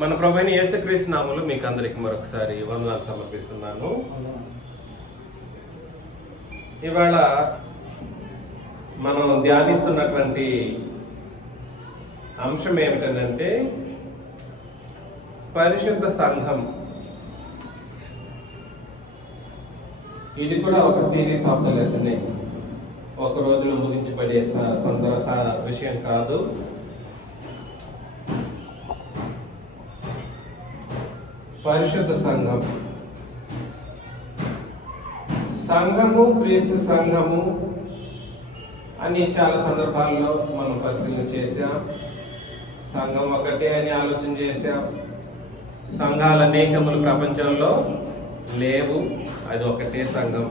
మన ప్రభువైన యేసుక్రీస్తు నామములో మీకు అందరికి మరొకసారి వందనాలు సమర్పిస్తున్నాను. ఇవాళ మనం ధ్యానిస్తున్నటువంటి అంశం ఏమిటంటే పరిశుద్ధ సంఘం. ఇది కూడా ఒక సిరీస్ ఆఫ్ ద లెసన్, ఒక రోజులో ముగించబడే సొంత విషయం కాదు. పరిశుద్ధ సంఘం, సంఘము క్రీస్తు సంఘము అని చాలా సందర్భాల్లో మనం పరిశీలన చేశాం. సంఘం ఒకటే అని ఆలోచన చేశాం. సంఘాలు అనేకములు ప్రపంచంలో లేవు, అది ఒకటే సంఘం.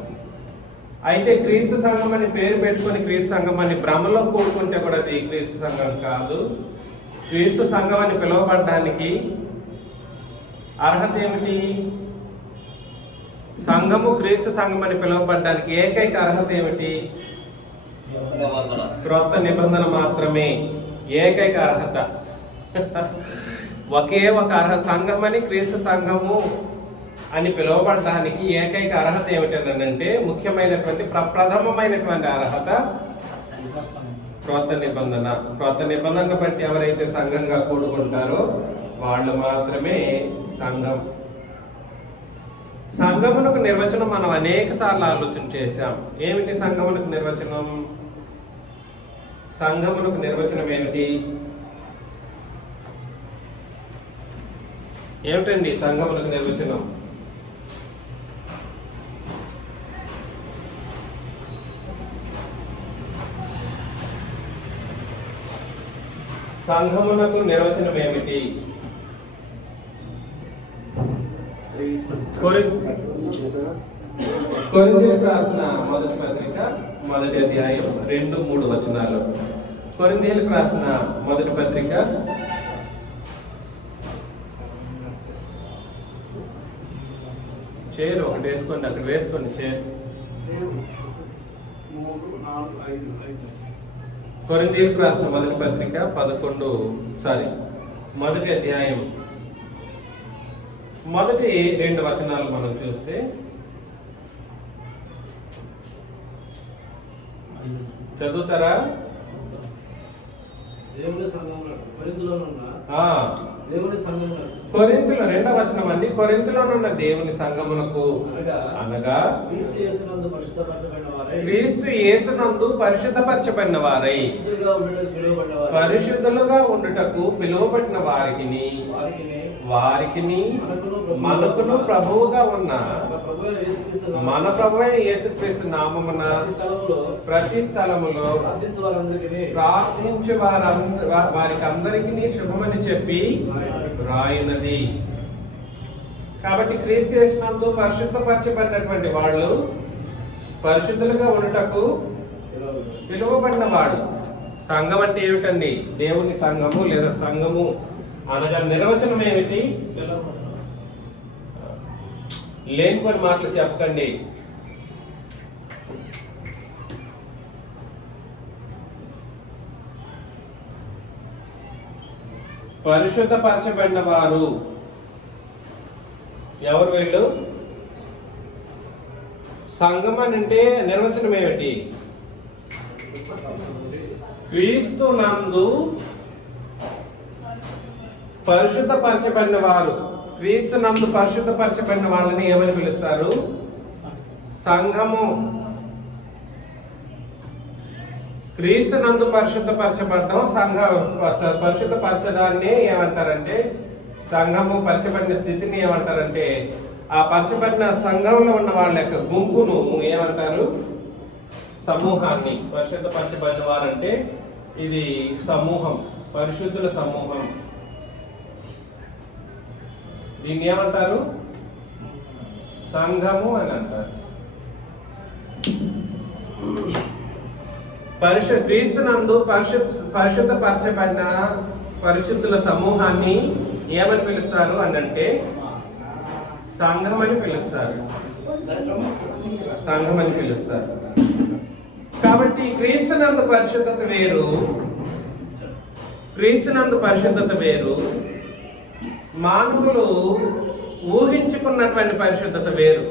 అయితే క్రీస్తు సంఘం అని పేరు పెట్టుకొని క్రీస్తు సంఘం అని భ్రమలో కూడుకుంటే కూడా అది క్రీస్తు సంఘం కాదు. క్రీస్తు సంఘం అని పిలువబడడానికి అర్హత ఏమిటి? సంఘము క్రీస్తు సంఘం అని పిలువబడడానికి ఏకైక అర్హత ఏమిటి? క్రొత్త నిబంధన మాత్రమే ఏకైక అర్హత. ఒకే ఒక అర్హత. సంఘం అని క్రీస్తు సంఘము అని పిలువబడడానికి ఏకైక అర్హత ఏమిటంటే ముఖ్యమైనటువంటి ప్రథమమైనటువంటి అర్హత క్రొత్త నిబంధన. క్రొత్త నిబంధన బట్టి ఎవరైతే సంఘంగా కూడుకుంటారో వాళ్ళు మాత్రమే సంఘం. సంఘమునకు నిర్వచనం మనం అనేక సార్లు ఆలోచన చేశాం. ఏమిటి సంఘమునకు నిర్వచనం? సంఘమునకు నిర్వచనం ఏమిటి? ఏమిటండి సంఘమునకు నిర్వచనం? సంఘమునకు నిర్వచనం ఏమిటి? కొరింథీయులకు రాసిన మొదటి పత్రిక మొదటి అధ్యాయం 2-3 వచనాలు. కొరింథీయులకు రాసిన మొదటి పత్రిక చేరు ఒకటి వేసుకోండి, అక్కడ వేసుకోండి చేరు. కొరింథీయులకు రాసిన మొదటి పత్రిక మొదటి అధ్యాయం మొదటి 2 వచనాలు మనం చూస్తే, చదువుతారా? కొరింథీయుల 2వ వచనం అండి. కొరింథీయులోనున్న దేవుని సంఘమునకు అనగా క్రీస్తు యేసునందు పరిశుద్ధపరచబడిన వారై పరిశుద్ధులుగా ఉండుటకు పిలువబడిన వారికి మనకును ప్రభువుగా ఉన్న మన ప్రభువైన యేసుక్రీస్తు నామమున ప్రతి స్థలములో ప్రార్థించే వారికి అందరికీ శుభమని చెప్పి రాయున్నది. కాబట్టి క్రీస్తు యేసునందు పరిశుద్ధపరచబడినటువంటి వాళ్ళు పరిశుద్ధులుగా ఉండటకు పిలువబడిన వాడు. సంఘం అంటే ఏమిటండి? దేవుని సంఘము లేదా సంఘము అనగా నిర్వచనం ఏమిటి? లేనిపోని మాటలు చెప్పకండి. పరిశుద్ధపరచబడిన వారు ఎవరు వీళ్ళు? సంఘం అని అంటే నిర్వచనం ఏమిటి? క్రీస్తు నందు పరిశుద్ధపరచబడిన వారు. క్రీస్తు నందు పరిశుద్ధపరచబడిన వాళ్ళని ఏమని పిలుస్తారు? సంఘము. క్రీస్తు నందు పరిశుద్ధపరచబడడం పరిశుద్ధపరచడాన్ని ఏమంటారంటే, సంఘము పరచబడిన స్థితిని ఏమంటారంటే, ఆ పరచబడిన సంఘంలో ఉన్న వాళ్ళ యొక్క గుంపును ఏమంటారు? సమూహాన్ని. పరిశుద్ధపరచబడిన వారంటే ఇది సమూహం, పరిశుద్ధుల సమూహం. దీన్ని ఏమంటారు? సంఘము అని అంటారు. క్రీస్తునందు పరిశుద్ధపరచబడిన పరిశుద్ధుల సమూహాన్ని ఏమని పిలుస్తారు అంటే సంఘం అని పిలుస్తారు. సంఘం అని పిలుస్తారు. కాబట్టి క్రీస్తునందు పరిశుద్ధత వేరు, క్రీస్తునందు పరిశుద్ధత వేరు, మానవులు ఊహించుకున్నటువంటి పరిశుద్ధత వేరు,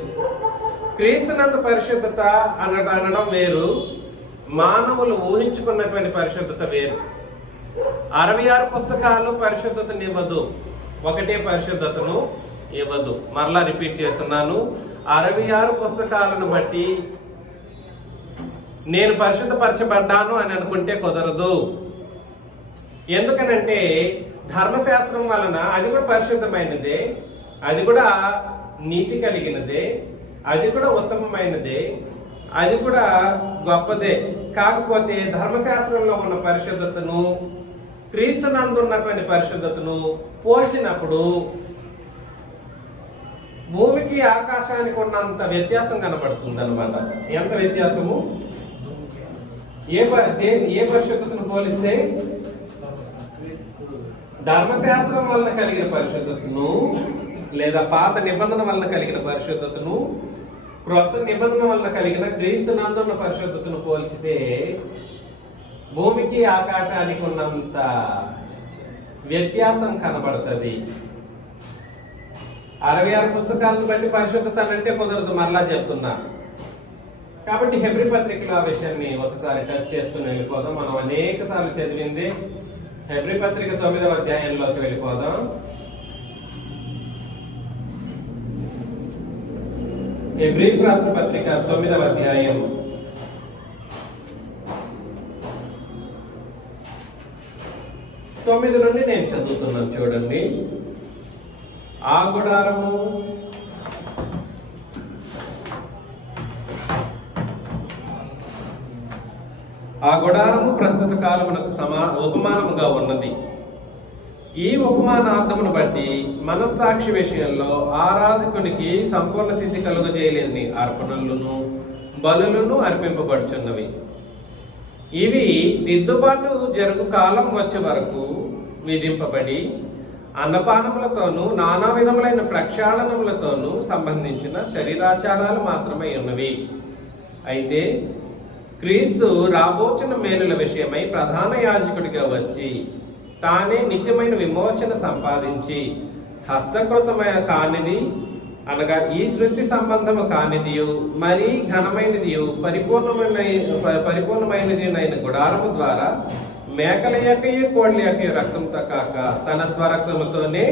క్రీస్తునందు పరిశుద్ధత అనడం వేరు, మానవులు ఊహించుకున్నటువంటి పరిశుద్ధత వేరు. 66 పుస్తకాలు పరిశుద్ధతను ఇవ్వదు, ఒకటే పరిశుద్ధతను ఇవ్వదు. మరలా రిపీట్ చేస్తున్నాను, 66 పుస్తకాలను బట్టి నేను పరిశుద్ధపరచబడ్డాను అని అనుకుంటే కుదరదు. ఎందుకనంటే ధర్మశాస్త్రం వలన అది కూడా పరిశుద్ధమైనదే, అది కూడా నీతి కలిగినదే, అది కూడా ఉత్తమమైనదే, అది కూడా గొప్పదే. కాకపోతే ధర్మశాస్త్రంలో ఉన్న పరిశుద్ధతను క్రీస్తునందు ఉన్నటువంటి పరిశుద్ధతను పోల్చినప్పుడు భూమికి ఆకాశానికి ఉన్నంత వ్యత్యాసం కనబడుతుంది అన్నమాట. ఎంత వ్యత్యాసము? ఏ పరిశుద్ధతను పోలిస్తే ధర్మశాస్త్రం వలన కలిగిన పరిశుద్ధతను లేదా పాత నిబంధన వలన కలిగిన పరిశుద్ధతను క్రొత్త నిబంధన వలన కలిగిన క్రీస్తునందు ఉన్న పరిశుద్ధతను పోల్చితే భూమికి ఆకాశానికి ఉన్నంత వ్యత్యాసం కనబడుతుంది. 66 పుస్తకాలను బట్టి పరిశుద్ధత అంటే కుదరదు, మరలా చెప్తున్నా. కాబట్టి హెబ్రీ పత్రికలో ఆ విషయాన్ని ఒకసారి టచ్ చేసుకుని వెళ్ళిపోదాం. మనం అనేక సార్లు చదివింది హెబ్రీ పత్రిక 9వ అధ్యాయంలోకి వెళ్ళిపోదాం. హెబ్రీ రాసిన పత్రిక 9వ అధ్యాయం 9 నుండి నేను చదువుతున్నాను, చూడండి. ఆ గుడారము ప్రస్తుత కాలమునకు ఉపమానముగా ఉన్నది. ఈ ఉపమానార్థమును బట్టి మనస్సాక్షి విషయంలో ఆరాధకునికి సంపూర్ణ సిద్ధి కలుగజేయలేని అర్పణలను బలులను అర్పింపబడుచున్నవి. ఇవి దిద్దుబాటు జరుగు కాలం వచ్చే వరకు విధింపబడి అన్నపానములతోనూ నానా విధములైన ప్రక్షాళనములతోనూ సంబంధించిన శరీరాచారాలు మాత్రమే ఉన్నవి. అయితే క్రీస్తు రాబోచిన మేలుల విషయమై ప్రధాన యాజకుడిగా వచ్చి తానే నిత్యమైన విమోచన సంపాదించి హస్తకృతమైన కానిది అనగా ఈ సృష్టి సంబంధము కానిదియు మరి ఘనమైనదియు పరిపూర్ణమైనది అయిన గుడారము ద్వారా మేకల యొక్కయు కోళ్ళ యొక్క రక్తంతో కాక తన స్వరక్తముతోనే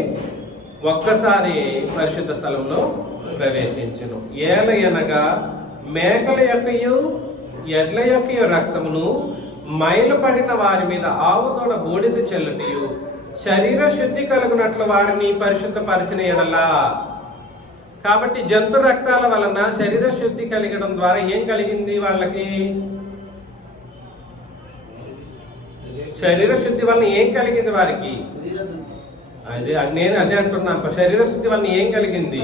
ఒక్కసారి పరిశుద్ధ స్థలంలో ప్రవేశించును. ఏలయనగా మేకల యొక్కయు ఎడ్ల యొక్క రక్తమును మైలు పడిన వారి మీద ఆవుదోడ బూడిద చెల్లుటియు శరీర శుద్ధి కలుగునట్లు వారిని పరిశుద్ధపరిచిన ఎడలా. కాబట్టి జంతు రక్తాల వలన శరీర శుద్ధి కలిగడం ద్వారా ఏం కలిగింది? వాళ్ళకి శరీర శుద్ధి వలన ఏం కలిగింది? వారికి నేను అదే అంటున్నాను. శరీర శుద్ధి వలన ఏం కలిగింది?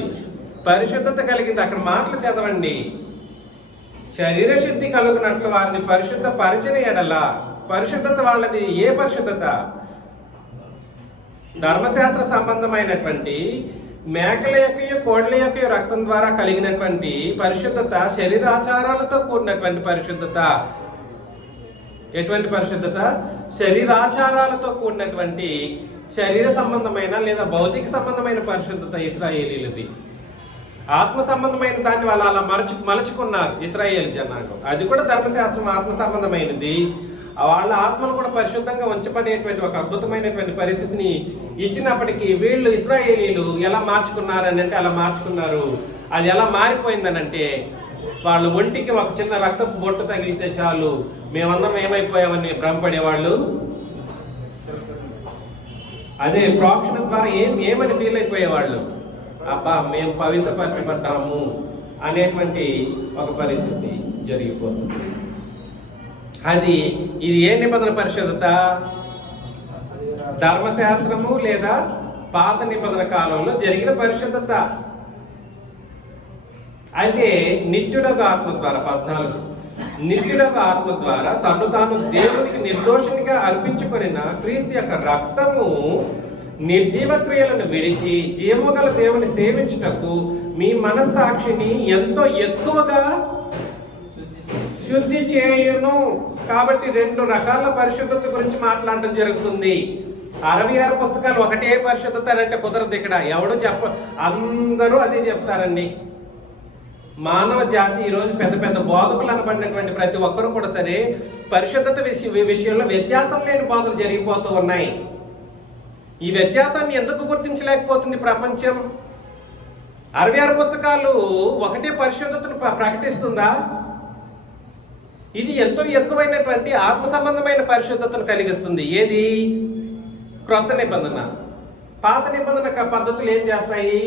పరిశుద్ధత కలిగింది. అక్కడ మాటలు చదవండి. శరీర శుద్ధి కలుగునట్లు వారిని పరిశుద్ధ పరిచిన ఎడల. పరిశుద్ధత వాళ్ళది ఏ పరిశుద్ధత? ధర్మశాస్త్ర సంబంధమైనటువంటి మేకల యొక్క కోళ్ళ యొక్క రక్తం ద్వారా కలిగినటువంటి పరిశుద్ధత శరీరాచారాలతో కూడినటువంటి పరిశుద్ధత. ఎటువంటి పరిశుద్ధత? శరీరాచారాలతో కూడినటువంటి శరీర సంబంధమైన లేదా భౌతిక సంబంధమైన పరిశుద్ధత ఇశ్రాయేలీలది. ఆత్మ సంబంధమైన దాన్ని వాళ్ళు అలా మలుచుకున్నారు ఇశ్రాయేల్ జనాంగం. అది కూడా ధర్మశాస్త్రం ఆత్మ సంబంధమైనది. వాళ్ళ ఆత్మను కూడా పరిశుద్ధంగా ఉంచబడేటువంటి ఒక అద్భుతమైనటువంటి పరిస్థితిని ఇచ్చినప్పటికీ వీళ్ళు ఇశ్రాయేలీలు ఎలా మార్చుకున్నారని అంటే అలా మార్చుకున్నారు. అది ఎలా మారిపోయిందనంటే వాళ్ళు ఒంటికి ఒక చిన్న రక్తపు బొట్టు తగిలితే చాలు మేమందరం ఏమైపోయామని భ్రమపడేవాళ్ళు. అదే ప్రోక్షణ ద్వారా ఏమని ఫీల్ అయిపోయేవాళ్ళు, అబ్బా మేము పవిత్రపరచబడ్డాము అనేటువంటి ఒక పరిస్థితి జరిగిపోతుంది. ఇది ఏ నిబంధన పరిశుద్ధత? ధర్మశాస్త్రము లేదా పాత నిబంధన కాలంలో జరిగిన పరిశుద్ధత. అయితే నిత్యుడొక ఆత్మ ద్వారా 14 నిత్యుడొక ఆత్మ ద్వారా తను తాను దేవునికి నిర్దోషినిగా అర్పించుకొనిన క్రీస్తు యొక్క రక్తము నిర్జీవ క్రియలను విడిచి జీవము గల దేవుని సేవించుటకు మీ మనస్సాక్షిని ఎంతో ఎక్కువగా శుద్ధి చేయును. కాబట్టి 2 రకాల పరిశుద్ధత గురించి మాట్లాడటం జరుగుతుంది. 66 పుస్తకాలు ఒకటే పరిశుద్ధత అంటే కుదరదు. ఇక్కడ ఎవడు అందరూ అదే చెప్తారండి. మానవ జాతి ఈరోజు పెద్ద పెద్ద బోధకులు అనబడినటువంటి ప్రతి ఒక్కరూ కూడా సరే పరిశుద్ధత విషయంలో వ్యత్యాసం లేని బోధలు జరిగిపోతూ ఉన్నాయి. ఈ వ్యత్యాసాన్ని ఎందుకు గుర్తించలేకపోతుంది ప్రపంచం? 66 పుస్తకాలు ఒకటే పరిశుద్ధతను ప్రకటిస్తుందా? ఇది ఎంతో ఎక్కువైనటువంటి ఆత్మ సంబంధమైన పరిశుద్ధతను కలిగిస్తుంది. ఏది? క్రొత్త నిబంధన. పాత నిబంధన పద్ధతులు ఏం చేస్తాయి?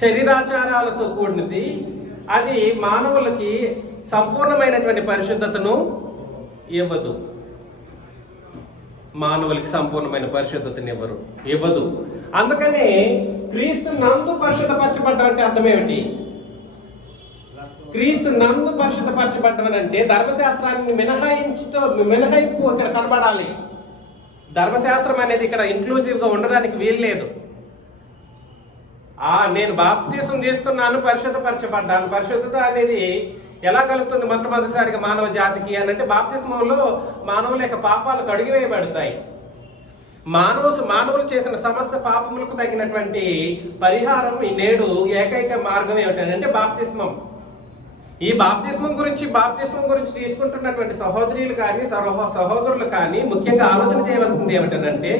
శరీరాచారాలతో కూడినది. అది మానవులకి సంపూర్ణమైనటువంటి పరిశుద్ధతను ఇవ్వదు. మానవులకి సంపూర్ణమైన పరిశుద్ధతను ఇవ్వదు. అందుకనే క్రీస్తు నందు పరిశుద్ధపరచబడ్డారంటే అర్థం ఏమిటి? క్రీస్తు నందు పరిశుద్ధపరచబడ్డం అంటే ధర్మశాస్త్రాన్ని మినహాయింపు ఇక్కడ కనబడాలి. ధర్మశాస్త్రం అనేది ఇక్కడ ఇంక్లూజివ్గా ఉండడానికి వీల్లేదు. నేను బాప్తీసం తీసుకున్నాను, పరిశుద్ధపరచబడ్డాను. పరిశుద్ధత అనేది ఎలా కలుగుతుంది మొట్టమొదటిసారిగా మానవ జాతికి అని అంటే బాప్తిస్మంలో మానవుల యొక్క పాపాలు కడిగివేయబడతాయి. మానవులు చేసిన సమస్త పాపములకు తగినటువంటి పరిహారం ఈ నేడు ఏకైక మార్గం ఏమిటంటే బాప్తిస్మం. ఈ బాప్తిస్మం గురించి తీసుకుంటున్నటువంటి సహోదరులు కానీ సహోదరులు కానీ ముఖ్యంగా ఆలోచన చేయవలసింది ఏమిటంటే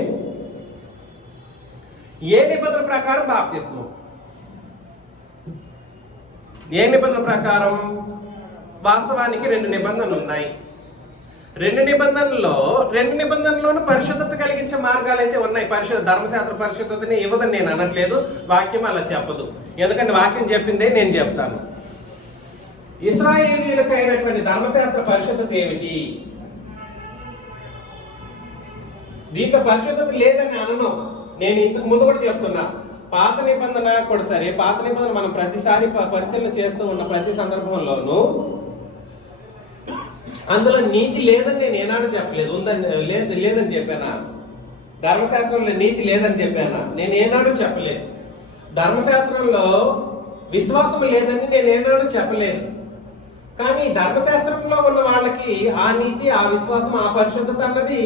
ఏ నిబంధన ప్రకారం బాప్తిస్మం? ఏ నిబంధన ప్రకారం? వాస్తవానికి 2 నిబంధనలు ఉన్నాయి. 2 నిబంధనల్లోనూ పరిశుద్ధత కలిగించే మార్గాలు అయితే ఉన్నాయి. ధర్మశాస్త్ర పరిశుద్ధతని ఇవ్వదని నేను అనట్లేదు, వాక్యం అలా చెప్పదు. ఎందుకంటే వాక్యం చెప్పిందే నేను చెప్తాను. ఇశ్రాయేలీయులకు అయినటువంటి ధర్మశాస్త్ర పరిశుద్ధత ఏమిటి? దీంట్లో పరిశుద్ధత లేదని అనను. నేను ఇంతకు ముందు కూడా చెప్తున్నా, పాత నిబంధన కూడా సరే, పాత నిబంధన మనం ప్రతిసారి పరిశీలన చేస్తూ ఉన్న ప్రతి సందర్భంలోనూ అందులో నీతి లేదని నేను ఏనాడు చెప్పలేదు. లేదని చెప్పానా? ధర్మశాస్త్రంలో నీతి లేదని చెప్పానా? నేను ఏనాడు చెప్పలేదు. ధర్మశాస్త్రంలో విశ్వాసం లేదని నేను ఏనాడు చెప్పలేదు. కానీ ధర్మశాస్త్రంలో ఉన్న వాళ్ళకి ఆ నీతి, ఆ విశ్వాసం, ఆ పరిశుద్ధత అన్నది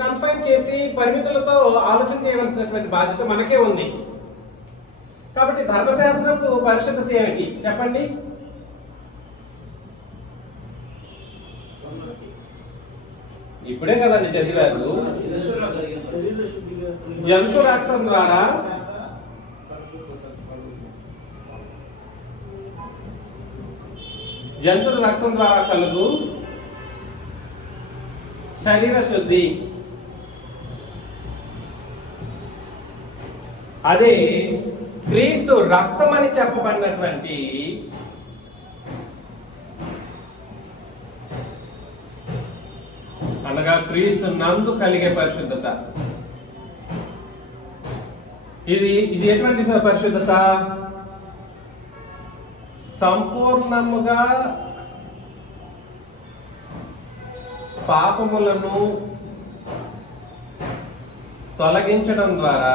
కన్ఫైన్ చేసి పరిమితులతో ఆలోచన చేయవలసినటువంటి బాధ్యత మనకే ఉంది. కాబట్టి ధర్మశాస్త్రపు పరిశుద్ధత ఏమిటి చెప్పండి? ఇప్పుడే కదండి చదివారు. జంతు రక్తం ద్వారా జంతువుల రక్తం ద్వారా కలుగు శరీర శుద్ధి. అదే క్రీస్తు రక్తం అని చెప్పబడినటువంటి అనగా క్రీస్తు నందు కలిగే పరిశుద్ధత. ఇది ఎటువంటి పరిశుద్ధత? సంపూర్ణముగా పాపములను తొలగించడం ద్వారా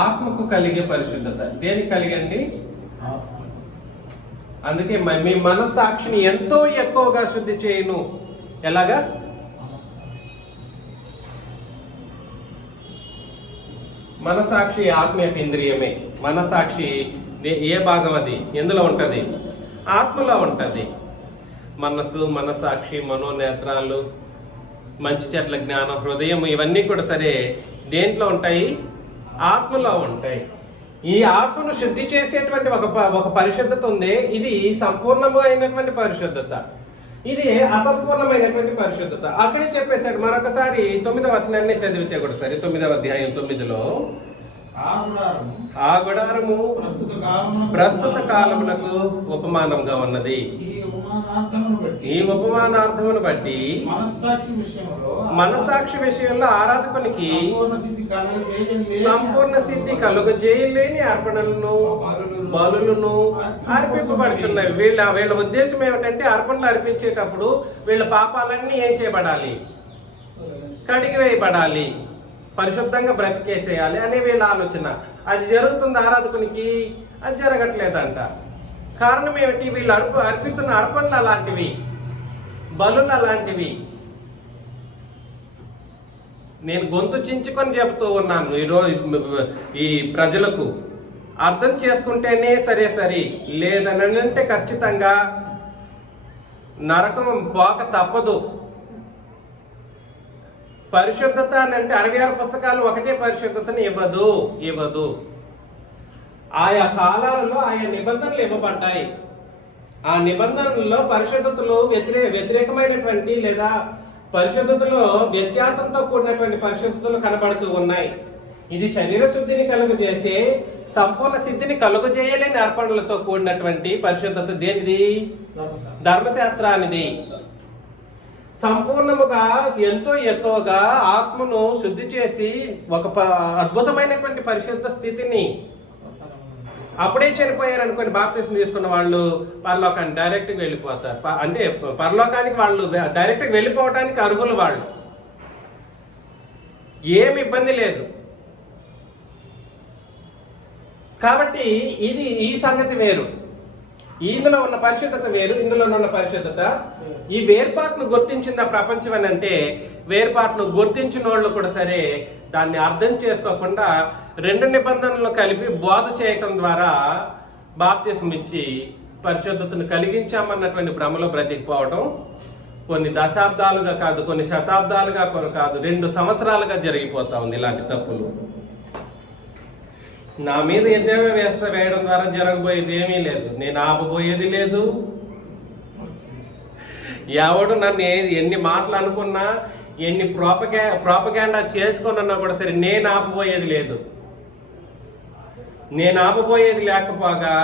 ఆత్మకు కలిగే పరిశుద్ధత. దేనికి కలిగండి? అందుకే మీ మనస్సాక్షిని ఎంతో ఎక్కువగా శుద్ధి చేయను. ఎలాగా? మనసాక్షి ఆత్మ యొక్క ఇంద్రియమే. మనసాక్షి ఏ భాగం? అది ఎందులో ఉంటది? ఆత్మలో ఉంటది. మనస్సు, మనసాక్షి, మనోనేత్రాలు, మంచి చెట్ల జ్ఞానం, హృదయం, ఇవన్నీ కూడా సరే దేంట్లో ఉంటాయి? ఆత్మలో ఉంటాయి. ఈ ఆత్మను శుద్ధి చేసేటువంటి ఒక పరిశుద్ధత ఉంది. ఇది సంపూర్ణమైనటువంటి పరిశుద్ధత, ఇది అసంపూర్ణమైనటువంటి పరిశుద్ధత. అక్కడే చెప్పేశాడు. మరొకసారి 9వ వచనాన్ని చదివితే కూడా సరే, 9వ అధ్యాయం 9లో ఆ గుడారము ప్రస్తుత కాలమునకు ఉపమానంగా ఉన్నది. ఈ ఉపమానార్థమును బట్టి మనస్సాక్షి విషయంలో ఆరాధకునికి సంపూర్ణ సిద్ధి కలుగజేయలేని అర్పణలను, బలులను అర్పింపబడుచున్నవి. వీళ్ళ ఉద్దేశం ఏమిటంటే అర్పణలు అర్పించేటప్పుడు వీళ్ళ పాపాలన్నీ ఏం చేయబడాలి? కడిగివేయబడాలి, పరిశుద్ధంగా బ్రతికేసేయాలి అనే వీళ్ళ ఆలోచన. అది జరుగుతుంది ఆరాధకునికి? అది జరగట్లేదంట. కారణం ఏమిటి? వీళ్ళు అర్పిస్తున్న అర్పణలు అలాంటివి. బలులు అలాంటివి. నేను గొంతు చించుకొని చెబుతూ ఉన్నాను ఈరోజు ఈ ప్రజలకు. అర్థం చేసుకుంటేనే సరే, లేదనంటే ఖచ్చితంగా నరకం పోక తప్పదు. పరిశుద్ధత అని అంటే 66 పుస్తకాలు ఒకటే పరిశుద్ధతను ఇవ్వదు. ఆయా కాలాలలో ఆయా నిబంధనలు ఇవ్వబడ్డాయి. ఆ నిబంధనల్లో పరిశుద్ధతలు వ్యతిరేకమైనటువంటి లేదా పరిశుద్ధతలో వ్యత్యాసంతో కూడినటువంటి పరిశుద్ధతలు కనబడుతూ ఉన్నాయి. ఇది శరీర శుద్ధిని కలుగజేసే, సంపూర్ణ సిద్ధిని కలుగజేయలేని అర్పణలతో కూడినటువంటి పరిశుద్ధత దేనిది? ధర్మశాస్త్రానిది. సంపూర్ణముగా ఎంతో ఎక్కువగా ఆత్మను శుద్ధి చేసి ఒక అద్భుతమైనటువంటి పరిశుద్ధ స్థితిని, అప్పుడే చనిపోయారు అనుకోని బాప్తిసం తీసుకున్న వాళ్ళు పరలోకానికి డైరెక్ట్గా వెళ్ళిపోతారు. అంటే పరలోకానికి వాళ్ళు డైరెక్ట్గా వెళ్ళిపోవడానికి అర్హులు. వాళ్ళు ఏమి ఇబ్బంది లేదు. కాబట్టి ఈ సంగతి వేరు. ఇందులో ఉన్న పరిశుద్ధత వేరు, ఇందులో ఉన్న పరిశుద్ధత. ఈ వేర్పాటును గుర్తించిన ప్రపంచం అని అంటే, వేర్పాటును గుర్తించిన వాళ్ళు కూడా సరే దాన్ని అర్థం చేసుకోకుండా 2 నిబంధనలు కలిపి బోధ చేయటం ద్వారా బాప్తిసం ఇచ్చి పరిశుద్ధతను కలిగించామన్నటువంటి భ్రమలో బ్రతికిపోవడం కొన్ని దశాబ్దాలుగా కాదు, కొన్ని శతాబ్దాలుగా కాదు, 2 సంవత్సరాలుగా జరిగిపోతా ఉంది ఇలాంటి తప్పులు. నా మీద ఎద్దేవా వేయడం ద్వారా జరగబోయేది ఏమీ లేదు. నేను ఆపబోయేది లేదు. ఎవడు నన్ను ఎన్ని మాటలు అనుకున్నా, ఎన్ని ప్రోపగాండా చేసుకున్నా కూడా సరే నేను ఆపబోయేది లేదు. నేను ఆపబోయేది లేకపోగా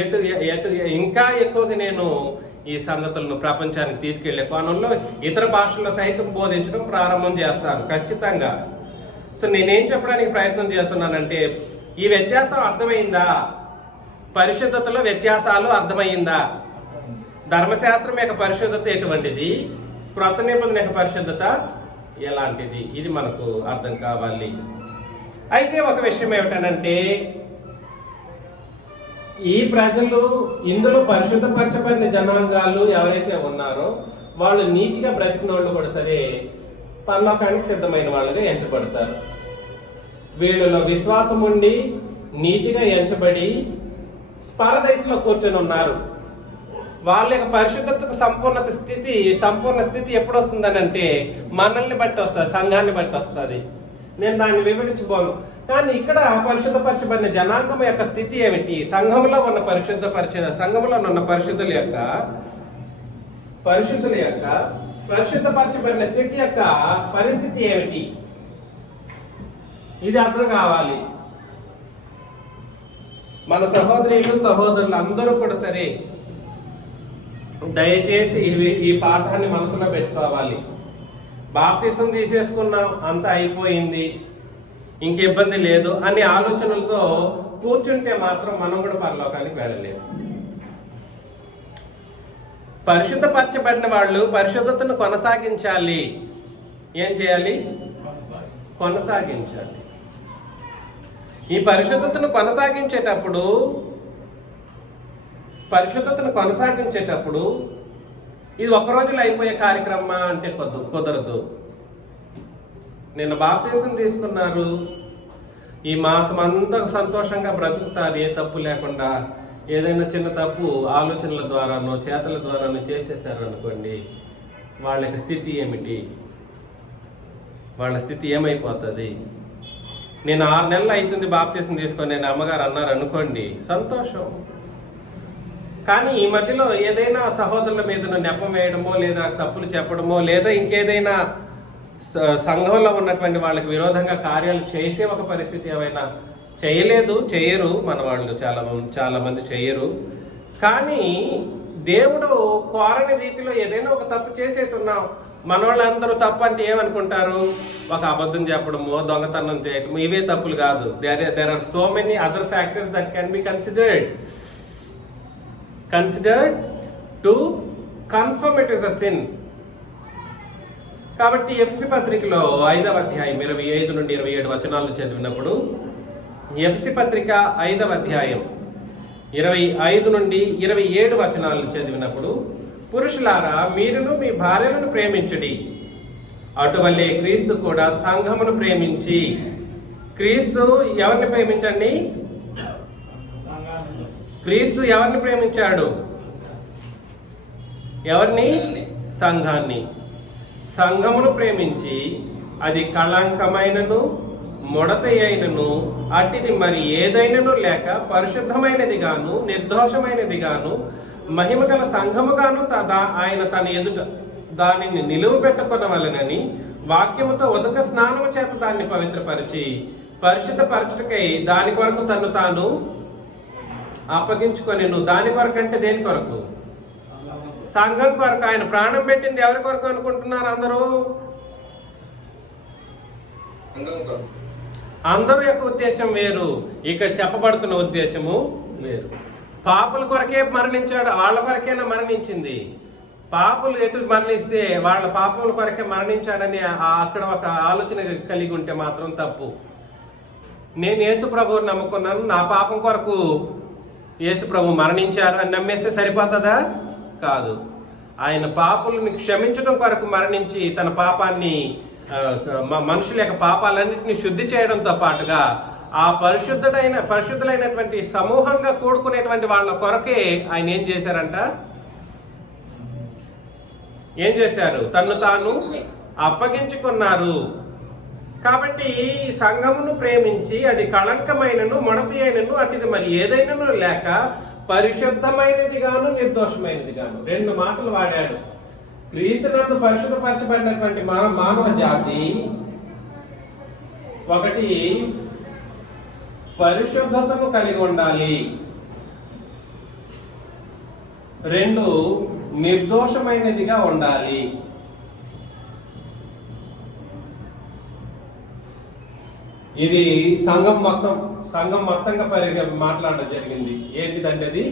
ఎటు ఇంకా ఎక్కువగా నేను ఈ సంగతులను ప్రపంచానికి తీసుకెళ్లే కోణంలో ఇతర భాషల్లో సైతం బోధించడం ప్రారంభం చేస్తాను ఖచ్చితంగా. సో నేనేం చెప్పడానికి ప్రయత్నం చేస్తున్నానంటే, ఈ వ్యత్యాసం అర్థమైందా? పరిశుద్ధతలో వ్యత్యాసాలు అర్థమైందా? ధర్మశాస్త్రం యొక్క పరిశుద్ధత ఎటువంటిది, క్రొత్త నిబంధన యొక్క పరిశుద్ధత ఎలాంటిది, ఇది మనకు అర్థం కావాలి. అయితే ఒక విషయం ఏమిటనంటే, ఈ ప్రజలు, ఇందులో పరిశుద్ధపరచబడిన జనాంగాలు ఎవరైతే ఉన్నారో వాళ్ళు నీతిగా బ్రతికిన వాళ్ళు కూడా సరే పరలోకానికి సిద్ధమైన వాళ్ళుగా ఎంచబడతారు. వీళ్ళలో విశ్వాసం ఉండి నీతిగా ఎంచబడి పరదేశంలో కూర్చొని ఉన్నారు. వాళ్ళ యొక్క పరిశుద్ధతకు సంపూర్ణ స్థితి ఎప్పుడు వస్తుందని అంటే మనల్ని బట్టి వస్తుంది, సంఘాన్ని బట్టి వస్తుంది. నేను దాన్ని వివరించబోను. కానీ ఇక్కడ పరిశుద్ధపరచబడిన జనాంగం యొక్క స్థితి ఏమిటి? సంఘంలో ఉన్న పరిశుద్ధుల యొక్క పరిశుద్ధపరచబడిన స్థితి యొక్క పరిస్థితి ఏమిటి? ఇది అర్థం కావాలి. మన సహోదరులు అందరూ కూడా సరే దయచేసి ఈ పాఠాన్ని మనసులో పెట్టుకోవాలి. బాప్తిసం తీసేసుకున్నాం, అంతా అయిపోయింది, ఇంక ఇబ్బంది లేదు అనే ఆలోచనలతో కూర్చుంటే మాత్రం మనం కూడా పరలోకానికి వెళ్ళలేము. పరిశుద్ధపరచబడిన వాళ్ళు పరిశుద్ధతను కొనసాగించాలి. ఏం చేయాలి? కొనసాగించాలి. ఈ పరిశుద్ధతను కొనసాగించేటప్పుడు ఇది ఒక రోజులో అయిపోయే కార్యక్రమం అంటే కుదరదు. నిన్న బాప్తిసం తీసుకున్నారు, ఈ మాసం అంతా సంతోషంగా బ్రతుకుతారు, ఏ తప్పు లేకుండా. ఏదైనా చిన్న తప్పు ఆలోచనల ద్వారానో చేతల ద్వారానో చేసేసారు అనుకోండి, వాళ్ళకి స్థితి ఏమిటి? వాళ్ళ స్థితి ఏమైపోతుంది? నేను 6 నెలలు అవుతుంది బాప్తిసం తీసుకొని నేను అమ్మగారు అన్నారు అనుకోండి, సంతోషం. కానీ ఈ మధ్యలో ఏదైనా సహోదరుల మీద నెపం వేయడమో లేదా తప్పులు చెప్పడమో లేదా ఇంకేదైనా సంఘంలో ఉన్నటువంటి వాళ్ళకి విరోధంగా కార్యాలు చేసే ఒక పరిస్థితి ఏమైనా చేయరు మన వాళ్ళు, చాలా మంది చేయరు. కానీ దేవుడు కోరని రీతిలో ఏదైనా ఒక తప్పు చేసేసి ఉన్నాం, మన వాళ్ళందరూ తప్పు అంటే ఏమనుకుంటారు? ఒక అబద్ధం చెప్పడమో దొంగతనం చేయడము, ఇవే తప్పులు కాదు. There are so many other factors that can be considered to confirm it is a sin. కాబట్టి ఎఫ్ఎస్సీ పత్రికలో 5వ అధ్యాయం 25 నుండి 27 వచనాలు చదివినప్పుడు, ఎఫ్ఎస్సీ పత్రిక 5వ అధ్యాయం 25 నుండి 27 వచనాలను చదివినప్పుడు పురుషులారా, మీరును మీ భార్యలను ప్రేమించుడి, అటువల్లే క్రీస్తు కూడా సంఘమును ప్రేమించి. క్రీస్తు ఎవరిని ప్రేమించండి? క్రీస్తు ఎవరిని ప్రేమించాడు? ఎవరిని? సంఘాన్ని. సంఘమును ప్రేమించి అది కళంకమైనను ముడత అయినను అట్టిది మరి ఏదైనను లేక పరిశుద్ధమైనది గాను నిర్దోషమైనది గాను మహిమ గల సంఘము గాను ఆయన తన ఎదుట దానిని నిలువ పెట్టుకొనవలెనని వాక్యముతో ఉదక స్నానము చేత దాన్ని పవిత్రపరిచి పరిశుద్ధపరచుటకై దాని కొరకు తను తాను అప్పగించుకొనెను. దాని కొరకు అంటే దేని కొరకు? సంఘం కొరకు. ఆయన ప్రాణం పెట్టింది ఎవరి కొరకు అనుకుంటున్నారు అందరూ? అందరూ యొక్క ఉద్దేశం వేరు, ఇక్కడ చెప్పబడుతున్న ఉద్దేశము వేరు. పాపుల కొరకే మరణించాడు, వాళ్ళ కొరకేనా మరణించింది? పాపులు ఎటు మరణిస్తే వాళ్ళ పాపముల కొరకే మరణించాడని అక్కడ ఒక ఆలోచన కలిగి ఉంటే మాత్రం తప్పు. నేను యేసు ప్రభువుని నమ్ముకున్నాను, నా పాపం కొరకు యేసు ప్రభు మరణించారు అని నమ్మేస్తే సరిపోతుందా? కాదు. ఆయన పాపుల్ని క్షమించడం కొరకు మరణించి తన పాపాన్ని మనుషుల యొక్క పాపాలన్నింటినీ శుద్ధి చేయడంతో పాటుగా ఆ పరిశుద్ధులైనటువంటి సమూహంగా కూడుకునేటువంటి వాళ్ళ కొరకే ఆయన ఏం చేశారంట? ఏం చేశారు? తన్ను తాను అప్పగించుకున్నారు. కాబట్టి సంఘమును ప్రేమించి అది కళంకమైనను ముడత అయినను అటుది మరి ఏదైనాను లేక పరిశుద్ధమైనది గాను నిర్దోషమైనది గాను. రెండు మాటలు వాడాడు. క్రీస్తునందు పరిశుద్ధపరచబడినటువంటి మానవ జాతి ఒకటి పరిశుద్ధతను కలిగి ఉండాలి, రెండు నిర్దోషమైనదిగా ఉండాలి. ఇది సంఘం మొత్తంగా మాట్లాడడం జరిగింది. ఏంటిదంటే అది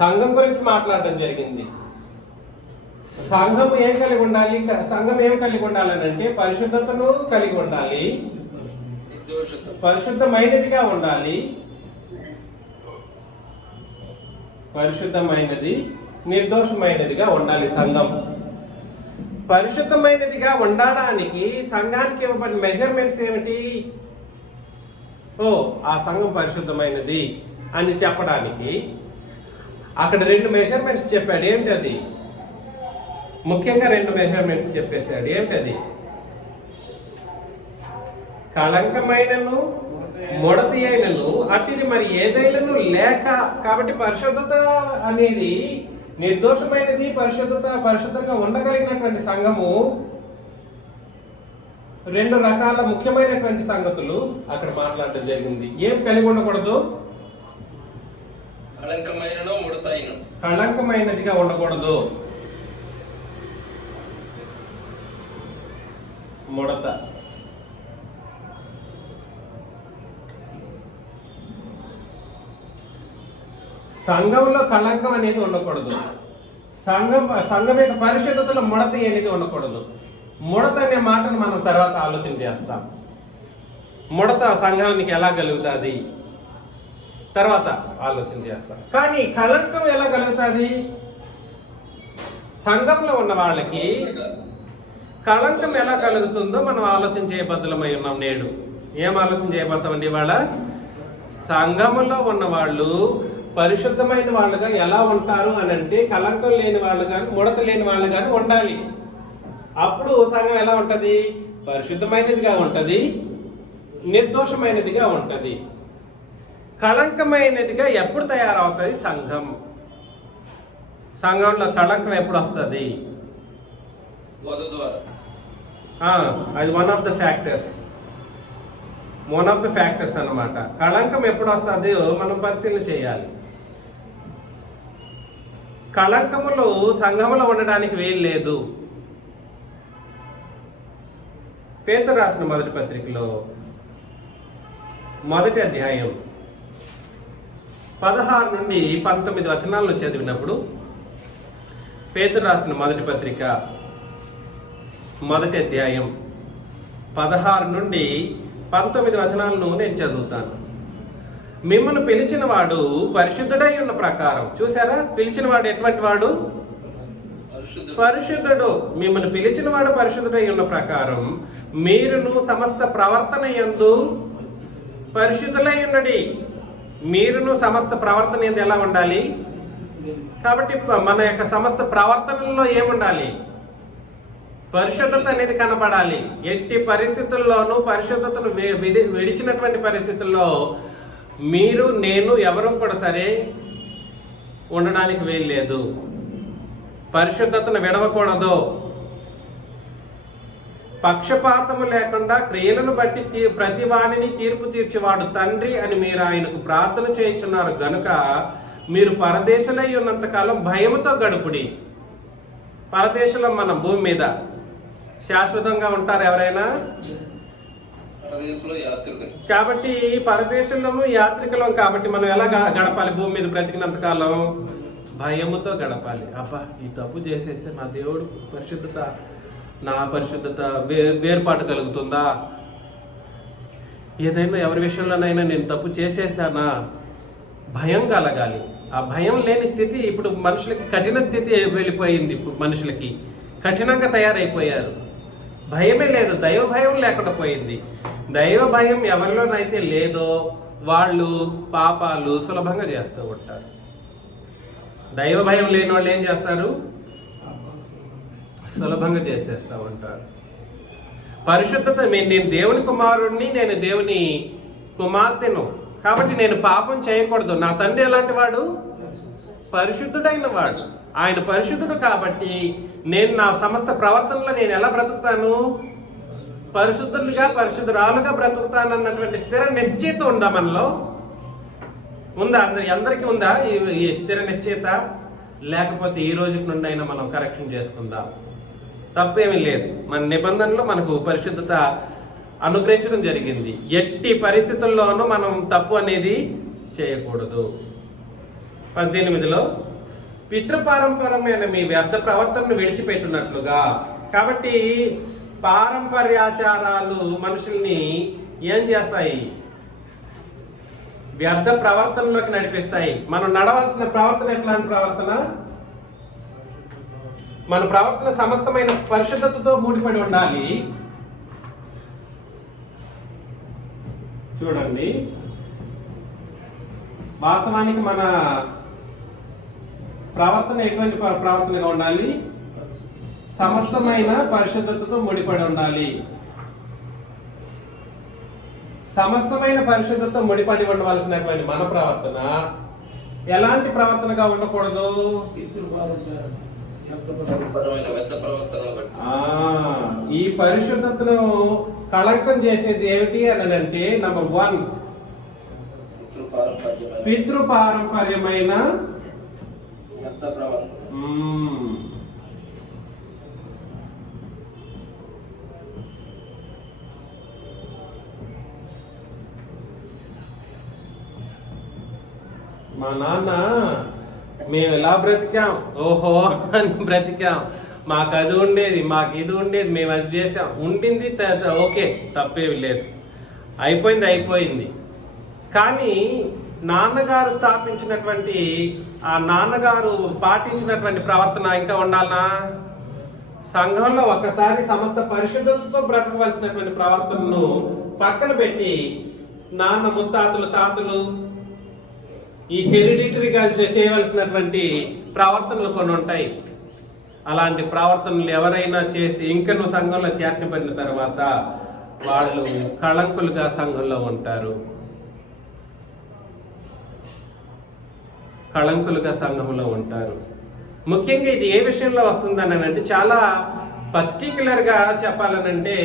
సంఘం గురించి మాట్లాడడం జరిగింది. సంఘం ఏం కలిగి ఉండాలి? సంఘం ఏం కలిగి ఉండాలని అంటే పరిశుద్ధతను కలిగి ఉండాలి, పరిశుద్ధమైనదిగా ఉండాలి, పరిశుద్ధమైనది నిర్దోషమైనదిగా ఉండాలి. సంఘం పరిశుద్ధమైనదిగా ఉండడానికి సంఘానికి ఇవ్వబడిన మెజర్మెంట్స్ ఏమిటి? ఆ సంఘం పరిశుద్ధమైనది అని చెప్పడానికి అక్కడ రెండు మెజర్మెంట్స్ చెప్పాడు. ఏమిటి అది? ముఖ్యంగా రెండు మెజర్మెంట్స్ చెప్పేశాడు. ఏమిటి అది? కళంకమైనను ముడత అయినను అట్టిది మరి ఏదైనాను లేక. కాబట్టి పరిశుద్ధత అనేది నిర్దోషమైనది, పరిశుద్ధంగా ఉండగలిగినటువంటి సంఘము రెండు రకాల ముఖ్యమైనటువంటి సంగతులు అక్కడ మాట్లాడడం జరిగింది. ఏం కలిగి ఉండకూడదు? కళంకమైనదిగా ఉండకూడదు. ముడత. సంఘంలో కళంకం అనేది ఉండకూడదు. సంఘం యొక్క పరిశుద్ధతలో ముడత అనేది ఉండకూడదు. ముడత అనే మాటను మనం తర్వాత ఆలోచన చేస్తాం. ముడత సంఘానికి ఎలా కలుగుతుంది తర్వాత ఆలోచన చేస్తాం. కానీ కళంకం ఎలా కలుగుతుంది? సంఘంలో ఉన్న వాళ్ళకి కళంకం ఎలా కలుగుతుందో మనం ఆలోచన చేయబద్ధమై ఉన్నాం. నేడు ఏం ఆలోచన చేయబద్దామండి? ఇవాళ సంఘములో ఉన్న వాళ్ళు పరిశుద్ధమైన వాళ్ళుగా ఎలా ఉంటారు అని అంటే కళంకం లేని వాళ్ళు కానీ ముడత లేని వాళ్ళు కానీ ఉండాలి. అప్పుడు సంఘం ఎలా ఉంటది? పరిశుద్ధమైనదిగా ఉంటది, నిర్దోషమైనదిగా ఉంటది. కళంకమైనదిగా ఎప్పుడు తయారవుతుంది సంఘం? సంఘంలో కళంకం ఎప్పుడు వస్తుంది? అది వన్ ఆఫ్ ద ఫ్యాక్టర్స్ అన్నమాట. కళంకం ఎప్పుడు వస్తుందో మనం పరిశీలన చేయాలి. కళంకములు సంఘములో ఉండడానికి వీలు లేదు. పేతురు రాసిన మొదటి పత్రికలో మొదటి అధ్యాయం 16 నుండి 19 వచనాలను చదివినప్పుడు, పేతురు రాసిన మొదటి పత్రిక మొదటి అధ్యాయం 16 నుండి 19 వచనాలను నేను చదువుతాను. మిమ్మల్ని పిలిచిన వాడు పరిశుద్ధుడై ఉన్న ప్రకారం. చూసారా, పిలిచిన వాడు ఎటువంటి వాడు? పరిశుద్ధుడు. మిమ్మల్ని పిలిచిన వాడు పరిశుద్ధుడై ఉన్న ప్రకారం మీరును సమస్త ప్రవర్తన యందు పరిశుద్ధులై ఉన్నది. మీరును సమస్త ప్రవర్తన యందు ఎలా ఉండాలి? కాబట్టి మన యొక్క సమస్త ప్రవర్తనలో ఏముండాలి? పరిశుద్ధత అనేది కనపడాలి. ఎట్టి పరిస్థితుల్లోనూ పరిశుద్ధతను విడిచినటువంటి పరిస్థితుల్లో మీరు నేను ఎవరు కూడా సరే ఉండడానికి వీల్లేదు. పరిశుద్ధతను విడవకూడదు. పక్షపాతము లేకుండా క్రియలను బట్టి ప్రతి వాణిని తీర్పు తీర్చేవాడు తండ్రి అని మీరు ఆయనకు ప్రార్థన చేయుచున్నారు గనుక మీరు పరదేశులై ఉన్నంతకాలం భయముతో గడుపుడి. పరదేశంలో మన భూమి మీద శాశ్వతంగా ఉంటారు ఎవరైనా? కాబట్టి పరదేశంలో యాత్రికులం. కాబట్టి మనం ఎలా గడపాలి? భూమి మీద బ్రతికినంత కాలం భయముతో గడపాలి. అబ్బా, ఈ తప్పు చేసేస్తే మా దేవుడు పరిశుద్ధత, నా పరిశుద్ధత వేర్పాటు కలుగుతుందా? ఏదైనా ఎవరి విషయంలోనైనా నేను తప్పు చేసేసానా? భయం కలగాలి. ఆ భయం లేని స్థితి ఇప్పుడు మనుషులకి కఠిన స్థితి వెళ్ళిపోయింది. ఇప్పుడు మనుషులకి కఠినంగా తయారైపోయారు. భయమే లేదు, దైవ భయం లేకుండా పోయింది. దైవ భయం ఎవరిలోనైతే లేదో వాళ్ళు పాపాలు సులభంగా చేస్తూ ఉంటారు. దైవ భయం లేని వాళ్ళు ఏం చేస్తారు? సులభంగా చేసేస్తూ ఉంటారు. పరిశుద్ధత, నేను దేవుని కుమారుడిని, నేను దేవుని కుమార్తెను, కాబట్టి నేను పాపం చేయకూడదు. నా తండ్రి ఎలాంటి వాడు? పరిశుద్ధుడైన వాడు. ఆయన పరిశుద్ధుడు కాబట్టి నేను నా సమస్త ప్రవర్తనలో నేను ఎలా బ్రతుకుతాను? పరిశుద్ధులుగా పరిశుద్ధురాలుగా బ్రతుకుతానన్నటువంటి స్థిర నిశ్చయిత ఉందా మనలో? ఉందా? అందరికీ ఉందా ఈ స్థిర నిశ్చయిత? లేకపోతే ఈ రోజు నుండి అయినా మనం కరెక్షన్ చేసుకుందాం. తప్పేమీ లేదు. మన నిబంధనలో మనకు పరిశుద్ధత అనుగ్రహించడం జరిగింది. ఎట్టి పరిస్థితుల్లోనూ మనం తప్పు అనేది చేయకూడదు. 18లో పితృపారంపరమైన మీ వ్యర్థ ప్రవర్తనను విడిచిపెట్టినట్లుగా. కాబట్టి పారంపర్యాచారాలు మనుషుల్ని ఏం చేస్తాయి? వ్యర్థ ప్రవర్తనలోకి నడిపిస్తాయి. మనం నడవాల్సిన ప్రవర్తన ఎట్లాంటి ప్రవర్తన? మన ప్రవర్తన సమస్తమైన పరిశుద్ధతతో ముడిపడి ఉండాలి. చూడండి, వాస్తవానికి మన ప్రవర్తన ఎటువంటి ప్రవర్తనగా ఉండాలి? సమస్తమైన పరిశుద్ధతతో ముడిపడి ఉండాలి. సమస్తమైన పరిశుద్ధతతో ముడిపడి ఉండవలసినటువంటి మన ప్రవర్తన ఎలాంటి ప్రవర్తనగా ఉండకూడదు? ఈ పరిశుద్ధతను కళంకం చేసేది ఏమిటి అని అంటే, నంబర్ 1 పితృపారంపర్యమైన మా నాన్న మేము ఎలా బ్రతికాం, ఓహో అని బ్రతికాం, మాకు అది ఉండేది, మాకు ఇది ఉండేది, మేము అది చేసాం, ఉండింది, ఓకే, తప్పేవి లేదు, అయిపోయింది. కానీ నాన్నగారు స్థాపించినటువంటి, ఆ నాన్నగారు పాటించినటువంటి ప్రవర్తన ఇంకా ఉండాలనా? సంఘంలో ఒకసారి సమస్త పరిశుద్ధతతో బ్రతకవలసినటువంటి ప్రవర్తనను పక్కన పెట్టి నాన్న ముత్తాతలు తాతలు ఈ హెరిడిటరీగా చేయవలసినటువంటి ప్రవర్తనలు కొన్ని ఉంటాయి. అలాంటి ప్రవర్తనలు ఎవరైనా చేసి ఇంకను సంఘంలో చేర్చబడిన తర్వాత వాళ్ళు కళంకులుగా సంఘంలో ఉంటారు. కళంకులుగా సంఘంలో ఉంటారు. ముఖ్యంగా ఇది ఏ విషయంలో వస్తుందని అంటే, చాలా పర్టికులర్గా చెప్పాలనంటే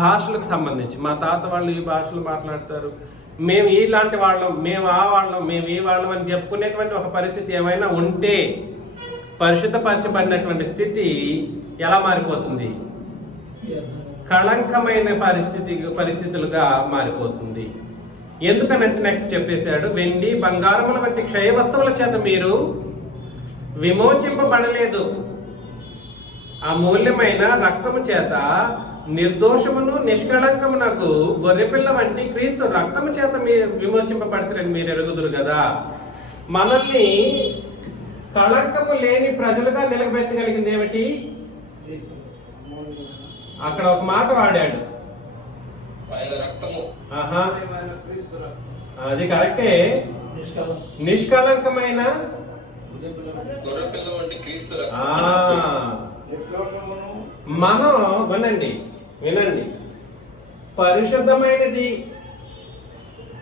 భాషలకు సంబంధించి. మా తాత వాళ్ళు ఈ భాషలు మాట్లాడతారు, మేము ఇలాంటి వాళ్ళం, మేము ఆ వాళ్ళం, మేము ఈ వాళ్ళం అని చెప్పుకునేటువంటి ఒక పరిస్థితి ఏమైనా ఉంటే పరిశుద్ధపరచబడినటువంటి స్థితి ఎలా మారిపోతుంది? కళంకమైన పరిస్థితులుగా మారిపోతుంది. ఎందుకనంటే నెక్స్ట్ చెప్పేశాడు, వెండి బంగారముల వంటి క్షయ వస్తువుల చేత మీరు విమోచింపబడలేదు, అమూల్యమైన రక్తము చేత నిర్దోషమును నిష్కళంకమునకు గొర్రెపిల్ల వంటి క్రీస్తు రక్తము చేత విమోచింపబడతారని మీరు ఎరుగుదురు కదా. మనల్ని కళంకము లేని ప్రజలుగా నిలబెట్టగలిగింది ఏమిటి? అక్కడ ఒక మాట వాడాడు, ఆహా అది కరెక్టే. నిష్కళంకమైన మనం వినండి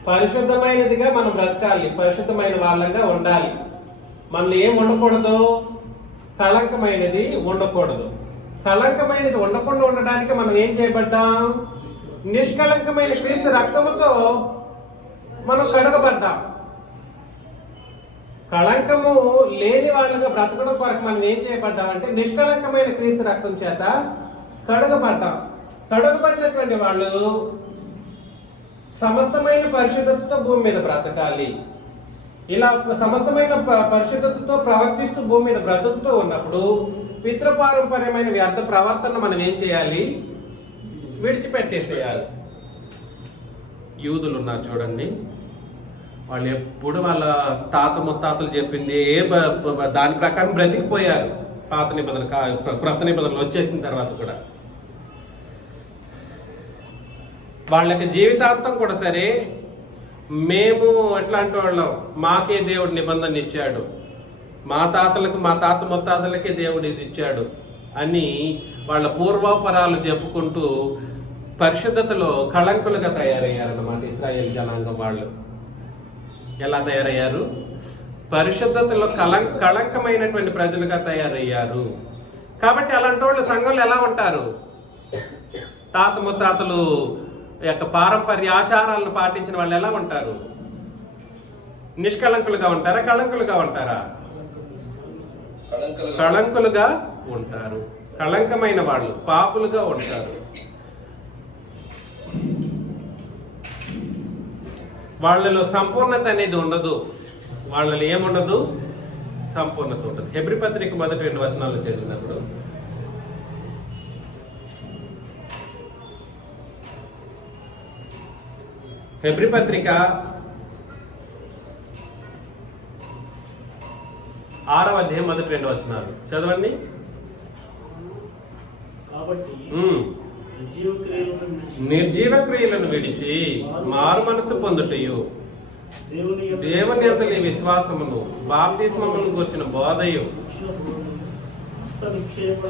పరిశుద్ధమైనదిగా మనం బ్రతకాలి, పరిశుద్ధమైన వాళ్ళంగా ఉండాలి. మనలో ఏం ఉండకూడదు? కళంకమైనది ఉండకూడదు. కళంకమైనది ఉండకుండా ఉండడానికి మనం ఏం చేయబడ్డాం? నిష్కళంకమైన క్రీస్తు రక్తముతో మనం కడగబడ్డాం. కళంకము లేని వాళ్ళగా బ్రతకడం కొరకు మనం ఏం చేయబడ్డామంటే నిష్కళంకమైన క్రీస్తు రక్తం చేత కడగబడ్డాం. కడగబడినటువంటి వాళ్ళు సమస్తమైన పరిశుద్ధతతో భూమి మీద బ్రతకాలి. ఇలా సమస్తమైన పరిశుద్ధతతో ప్రవర్తిస్తూ భూమి మీద బ్రతుకుతూ ఉన్నప్పుడు పితృపారంపర్యమైన వ్యర్థ ప్రవర్తన మనం ఏం చేయాలి? విడిచిపెట్టేసేయాలి. యూదులు ఉన్నారు చూడండి, వాళ్ళు ఎప్పుడు వాళ్ళ తాత ముత్తాతలు చెప్పింది దాని ప్రకారం బ్రతికిపోయారు. పాత నిబంధన క్రొత్త నిబంధనలు వచ్చేసిన తర్వాత కూడా వాళ్ళకి జీవితాంతం కూడా సరే మేము ఎట్లాంటి వాళ్ళం, మాకే దేవుడు నిబంధన ఇచ్చాడు, మా తాతలకు మా తాత ముత్తాతలకే దేవుడు ఇది ఇచ్చాడు అని వాళ్ళ పూర్వాపరాలు చెప్పుకుంటూ పరిశుద్ధతలో కళంకులుగా తయారయ్యారన్నమాట ఇశ్రాయేల్ జనాంగం వాళ్ళు. ఎలా తయారయ్యారు? పరిశుద్ధతలో కళంకమైనటువంటి ప్రజలుగా తయారయ్యారు. కాబట్టి అలాంటి వాళ్ళు సంఘంలో ఎలా ఉంటారు? తాత ముత్తాతలు యొక్క పారంపర్య ఆచారాలను పాటించిన వాళ్ళు ఎలా ఉంటారు? నిష్కళంకులుగా ఉంటారా? కళంకులుగా ఉంటారా? కళంకులుగా ఉంటారు. కళంకమైన వాళ్ళు పాపులుగా ఉంటారు. వాళ్ళలో సంపూర్ణత అనేది ఉండదు. వాళ్ళలో ఏముండదు? సంపూర్ణత ఉండదు. హెబ్రీ పత్రిక మొదటి 2 వచనాలు చదివినప్పుడు హెబ్రీ పత్రిక 6వ అధ్యాయం మొదటి 2 వచనాలు చదవండి. నిర్జీవ క్రియలను విడిచి మారు మనసు పొందుటయు దేవుని అసలు విశ్వాసమును బాప్తిస్మమును గుర్చిన బోధయు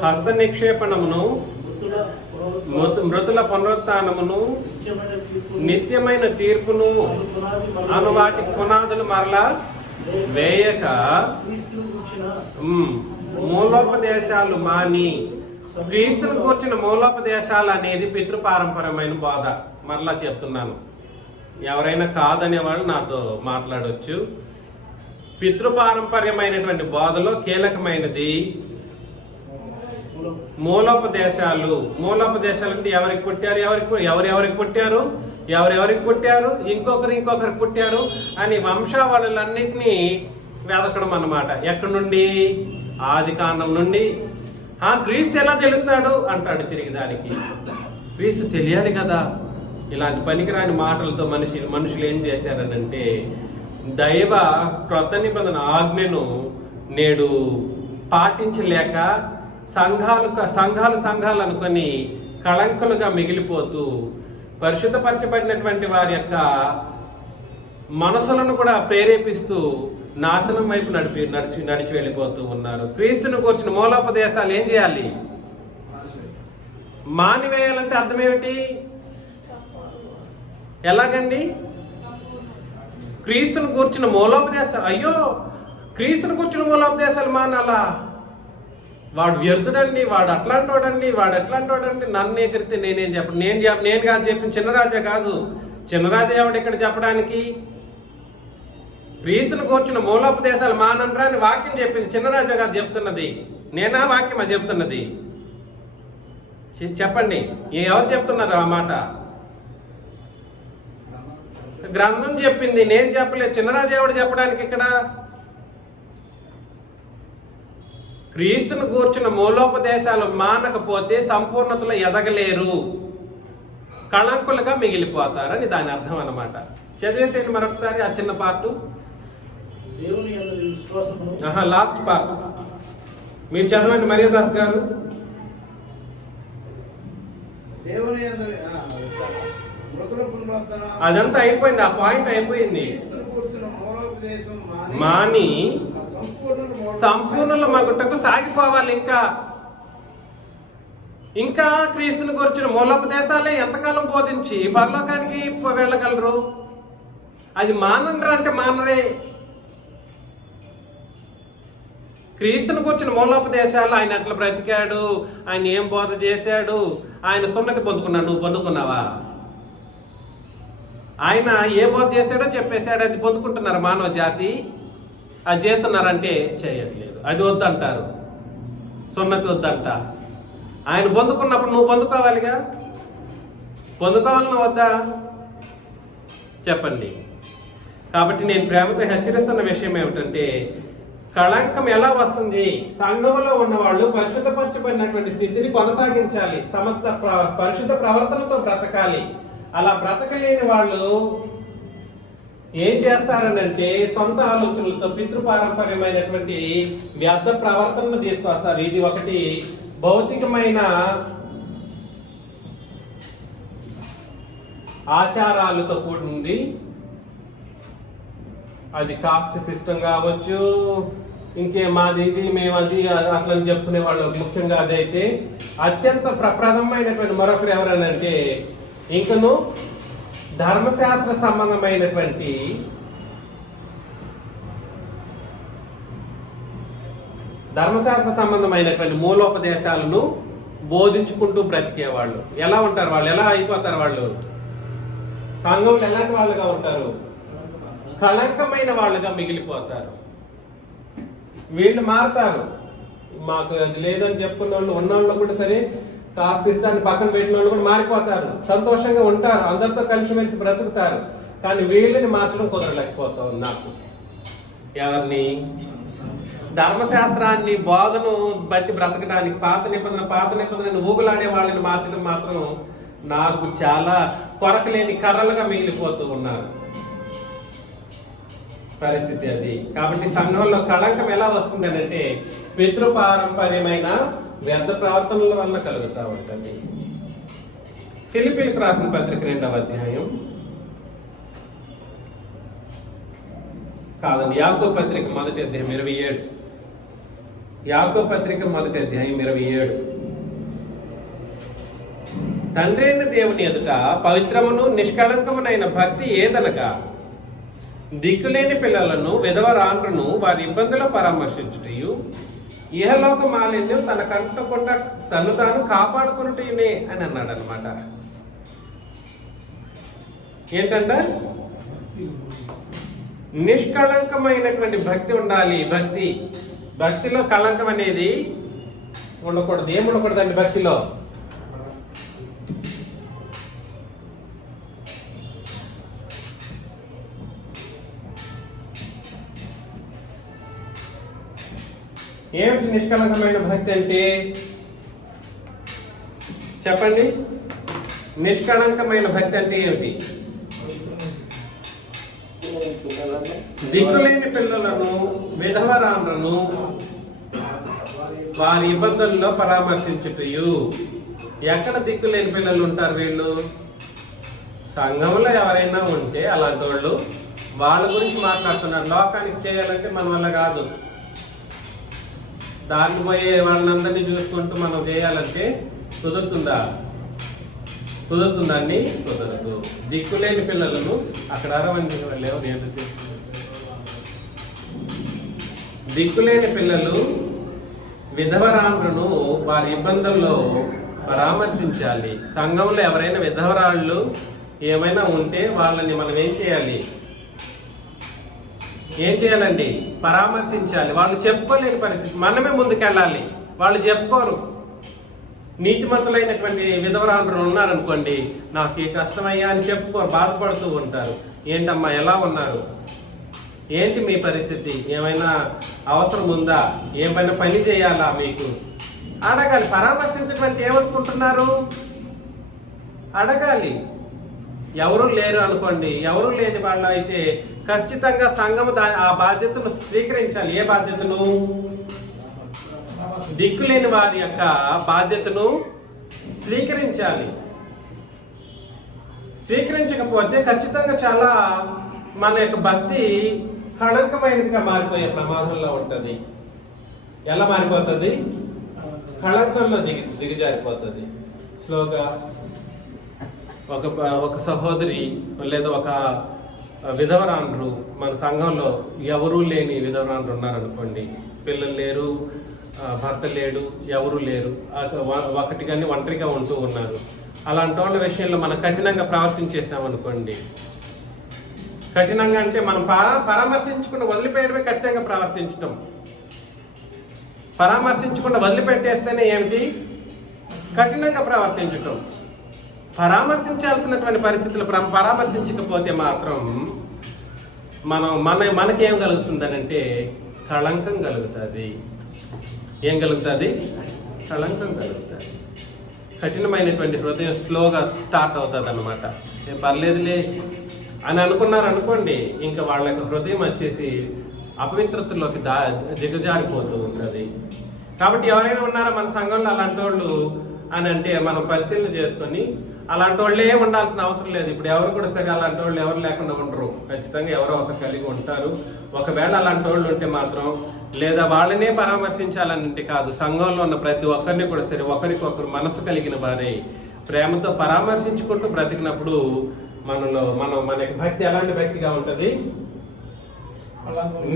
హస్త నిక్షేపణమును మృతుల పునరుత్థానమును నిత్యమైన తీర్పును అను వాటి పునాదులు మరలా వేయక మూలోపదేశాలు మాని క్రీస్తును కూర్చిన మూలోపదేశాలు అనేది పితృపారంపర్యమైన బోధ. మరలా చెప్తున్నాను, ఎవరైనా కాదనే వాళ్ళు నాతో మాట్లాడవచ్చు. పితృపారంపర్యమైనటువంటి బోధలో కీలకమైనది మూలోపదేశాలు. మూలోపదేశాలు అంటే ఎవరికి పుట్టారు, ఎవరెవరికి పుట్టారు, ఎవరెవరికి పుట్టారు, ఇంకొకరికి పుట్టారు అని వంశావళులన్నింటినీ వెదకడం అన్నమాట. ఎక్కడి నుండి? ఆది కాండం నుండి. క్రీస్తు ఎలా తెలుస్తాడు అంటాడు తిరిగి దానికి. క్రీస్తు తెలియాలి కదా. ఇలాంటి పనికిరాని మాటలతో మనుషులు ఏం చేశారనంటే దైవ క్రొత్త నిబంధన ఆజ్ఞను నేడు పాటించలేక సంఘాలు అనుకొని కళంకులుగా మిగిలిపోతూ పరిశుద్ధపరచబడినటువంటి వారి యొక్క మనసులను కూడా ప్రేరేపిస్తూ నాశనం వైపు నడిచి వెళ్ళిపోతూ ఉన్నారు. క్రీస్తుని కూర్చిన మూలోపదేశాలు ఏం చేయాలి? మానివేయాలంటే అర్థం ఏమిటి? ఎలాగండి? క్రీస్తుని కూర్చిన మూలోపదేశాలు, అయ్యో క్రీస్తుని కూర్చిన మూలోపదేశాలు మానాలా? వాడు వ్యర్థుడండి, వాడు అట్లాంటోడండి, వాడు ఎట్లాంటోడండి, నన్ను ఎగిరితే నేనేం చెప్పను. నేను కాదు చెప్పిన, చిన్నరాజా కాదు. చిన్నరాజా ఎవడు ఇక్కడ చెప్పడానికి? క్రీస్తును కూర్చున్న మూలోపదేశాలు మానంట్రా అని వాక్యం చెప్పింది. చిన్నరాజా కాదు చెప్తున్నది, నేనా వాక్యమా చెప్తున్నది? చెప్పండి, ఎవరు చెప్తున్నారు ఆ మాట? గ్రంథం చెప్పింది, నేను చెప్పలేదు. చిన్నరాజు ఎవడు చెప్పడానికి ఇక్కడ? క్రీస్తును గూర్చిన మూలోపదేశాలు మానకపోతే సంపూర్ణతలో ఎదగలేరు, కళంకులుగా మిగిలిపోతారని దాని అర్థం అన్నమాట. చదివేసేయండి మరొకసారి ఆ చిన్న పార్టు, లాస్ట్ పార్ట్ మీరు చదవండి మరియదాస్ గారు. అదంతా అయిపోయింది, ఆ పాయింట్ అయిపోయింది. మాని సంపూర్ణుల మగుటకు సాగిపోవాలి. ఇంకా క్రీస్తుని గురించిన మూలోపదేశాలే ఎంతకాలం బోధించి పరలోకానికి వెళ్ళగలరు? అది మానరా అంటే మానరే. క్రీస్తుని గురించిన మూలోపదేశాలు, ఆయన ఎట్లా బ్రతికాడు, ఆయన ఏం బోధ చేశాడు, ఆయన సున్నతి పొందుకున్నాడు, నువ్వు పొందుకున్నావా? ఆయన ఏ బోధ చేశాడో చెప్పేశాడు, అది పొందుకుంటున్నారు మానవ జాతి. అది చేస్తున్నారంటే చేయట్లేదు, అది వద్దంటారు, సున్నతి వద్దంట. ఆయన పొందుకున్నప్పుడు నువ్వు పొందుకోవాలిగా, పొందుకోవాలన్నా వద్దా చెప్పండి. కాబట్టి నేను ప్రేమతో హెచ్చరిస్తున్న విషయం ఏమిటంటే, కళంకం ఎలా వస్తుంది? సంఘంలో ఉన్న వాళ్ళు పరిశుద్ధపరచబడినటువంటి స్థితిని కొనసాగించాలి, సమస్త పరిశుద్ధ ప్రవర్తనతో బ్రతకాలి. అలా బ్రతకలేని వాళ్ళు ఏం చేస్తారనంటే సొంత ఆలోచనలతో పితృపారంపర్యమైనటువంటి వ్యర్థ ప్రవర్తనను తీసుకొస్తారు. ఇది ఒకటి భౌతికమైన ఆచారాలతో కూడింది. అది కాస్ట్ సిస్టమ్ కావచ్చు, మాది ఇది మేము అది అట్లా చెప్పుకునే వాళ్ళు ముఖ్యంగా అదైతే. అత్యంత ప్రప్రదమైనటువంటి మరొకరు ఎవరనంటే ఇంకను ధర్మశాస్త్ర సంబంధమైనటువంటి మూలోపదేశాలను బోధించుకుంటూ బ్రతికేవాళ్ళు ఎలా ఉంటారు? వాళ్ళు ఎలా అయిపోతారు? వాళ్ళు సంఘంలో ఎలాంటి వాళ్ళుగా ఉంటారు? కళంకమైన వాళ్ళుగా మిగిలిపోతారు. వీళ్ళు మారతారు. మాకు అది లేదని చెప్పుకున్న వాళ్ళు, ఉన్నవాళ్ళు కూడా సరే కాస్ట్ సిస్టాన్ని పక్కన పెట్టిన వాళ్ళు కూడా మారిపోతారు, సంతోషంగా ఉంటారు, అందరితో కలిసిమెలిసి బ్రతుకుతారు. కానీ వీళ్ళని మార్చడం కుదరలేకపోతాం. నాకు ఎవరిని? ధర్మశాస్త్రాన్ని బోధను బట్టి బ్రతకడానికి పాత నిబంధన ఊగులాడే వాళ్ళని మార్చడం మాత్రం నాకు చాలా కొరకలేని కర్రలుగా మిగిలిపోతూ ఉన్నారు. పరిస్థితి అది. కాబట్టి సంఘంలో కళంకం ఎలా వస్తుంది అంటే పితృపారంపర్యమైన వ్యర్థ ప్రవర్తనల వల్ల కలుగుతూ ఉంటుంది. ఫిలిప్పీలకు రాసిన పత్రిక 2వ అధ్యాయం కాదండి, యాకోబు పత్రిక 1వ అధ్యాయం 27. యాకోబు పత్రిక 1వ అధ్యాయం 27. తండ్రి అయిన దేవుని ఎదుట పవిత్రమును నిష్కళంకమునైన భక్తి ఏదనగా దిక్కులేని పిల్లలను విధవరాండ్రును వారి ఇబ్బందులు పరామర్శించుటయు ఇహలోక మాలిన్యం తన కంటకుండా తను తాను కాపాడుకున్నట్టునే అని అన్నాడు అనమాట. ఏంటంట? నిష్కళంకమైనటువంటి భక్తి ఉండాలి. భక్తిలో కళంకం అనేది ఉండకూడదు. ఏమి ఉండకూడదండి భక్తిలో? ఏమిటి నిష్కళంకమైన భక్తి అంటే? చెప్పండి, నిష్కళంకమైన భక్తి అంటే ఏమిటి? దిక్కులేని పిల్లలను విధవరాండ్రును వారి ఇబ్బందుల్లో పరామర్శించుటయు. ఎక్కడ దిక్కులేని పిల్లలు ఉంటారు? వీళ్ళు సంఘంలో ఎవరైనా ఉంటే అలాంటి వాళ్ళు, వాళ్ళ గురించి మాట్లాడుతున్నారు. లోకానికి చేయాలంటే మన వల్ల కాదు. దాన్ని పోయే వాళ్ళందరినీ చూసుకుంటూ మనం చేయాలంటే కుదురుతుందాన్ని కుదరదు. దిక్కులేని పిల్లలను అక్కడ అరవండి లేవు. దిక్కులేని పిల్లలు విధవరాండ్రును వారి ఇబ్బందుల్లో పరామర్శించాలి. సంఘంలో ఎవరైనా విధవరాళ్ళు ఏమైనా ఉంటే వాళ్ళని మనం ఏం చేయాలండి? పరామర్శించాలి. వాళ్ళు చెప్పుకోలేని పరిస్థితి, మనమే ముందుకెళ్ళాలి. వాళ్ళు చెప్పుకోరు. నీతిమంతులైనటువంటి విధవరాండ్రులు ఉన్నారనుకోండి, నాకు ఈ కష్టమయ్యా అని చెప్పుకోరు, బాధపడుతూ ఉంటారు. ఏంటమ్మా ఎలా ఉన్నారు? ఏంటి మీ పరిస్థితి? ఏమైనా అవసరం ఉందా? ఏమైనా పని చేయాలా మీకు? అడగాలి. పరామర్శించడం అంటే ఏమనుకుంటున్నారు? అడగాలి. ఎవరు లేరు అనుకోండి, ఎవరు లేని వాళ్ళు అయితే ఖచ్చితంగా సంఘము ఆ బాధ్యతను స్వీకరించాలి. ఏ బాధ్యతను? దిక్కులేని వారి యొక్క బాధ్యతను స్వీకరించాలి. స్వీకరించకపోతే ఖచ్చితంగా చాలా మన యొక్క భక్తి కళంకమైనదిగా మారిపోయే ప్రమాదంలో ఉంటుంది. ఎలా మారిపోతుంది? కళంకంలో దిగజారిపోతుంది. స్లోగా ఒక సహోదరి లేదా ఒక విధవరాండ్రు మన సంఘంలో ఎవరూ లేని విధవరాండ్రు ఉన్నారనుకోండి, పిల్లలు లేరు, భర్త లేడు, ఎవరు లేరు, ఒకటి కానీ ఒంటరిగా ఉంటూ ఉన్నారు. అలాంటి వాళ్ళ విషయంలో మనం కఠినంగా ప్రవర్తించేసామనుకోండి, కఠినంగా అంటే మనం పరామర్శించకుండా వదిలిపెట్టడమే కఠినంగా ప్రవర్తించడం. పరామర్శించకుండా వదిలిపెట్టేస్తేనే ఏమిటి? కఠినంగా ప్రవర్తించటం. పరామర్శించాల్సినటువంటి పరిస్థితులు పరామర్శించకపోతే మాత్రం మనకేం కలుగుతుందనంటే కళంకం కలుగుతుంది. ఏం కలుగుతుంది? కళంకం కలుగుతుంది. కఠినమైనటువంటి హృదయం స్లోగా స్టార్ట్ అవుతుంది అన్నమాట. ఏం పర్లేదులే అని అనుకున్నారు అనుకోండి, ఇంకా వాళ్ళ యొక్క హృదయం వచ్చేసి అపవిత్రతలోకి దిగజారిపోతూ ఉంటుంది. కాబట్టి ఎవరైనా ఉన్నారా మన సంఘంలో అలాంటి వాళ్ళు అని అంటే మనం పరిశీలన చేసుకొని అలాంటి వాళ్ళే ఉండాల్సిన అవసరం లేదు. ఇప్పుడు ఎవరు కూడా సరే అలాంటి వాళ్ళు ఎవరు లేకుండా ఉండరు. ఖచ్చితంగా ఎవరో ఒక కలిగి ఉంటారు. ఒకవేళ అలాంటి వాళ్ళు ఉంటే మాత్రం, లేదా వాళ్ళనే పరామర్శించాలంటే కాదు, సంఘంలో ఉన్న ప్రతి ఒక్కరిని కూడా సరే ఒకరికొకరు మనసు కలిగిన వారే ప్రేమతో పరామర్శించుకుంటూ బ్రతికినప్పుడు మన భక్తి ఎలాంటి భక్తిగా ఉంటుంది?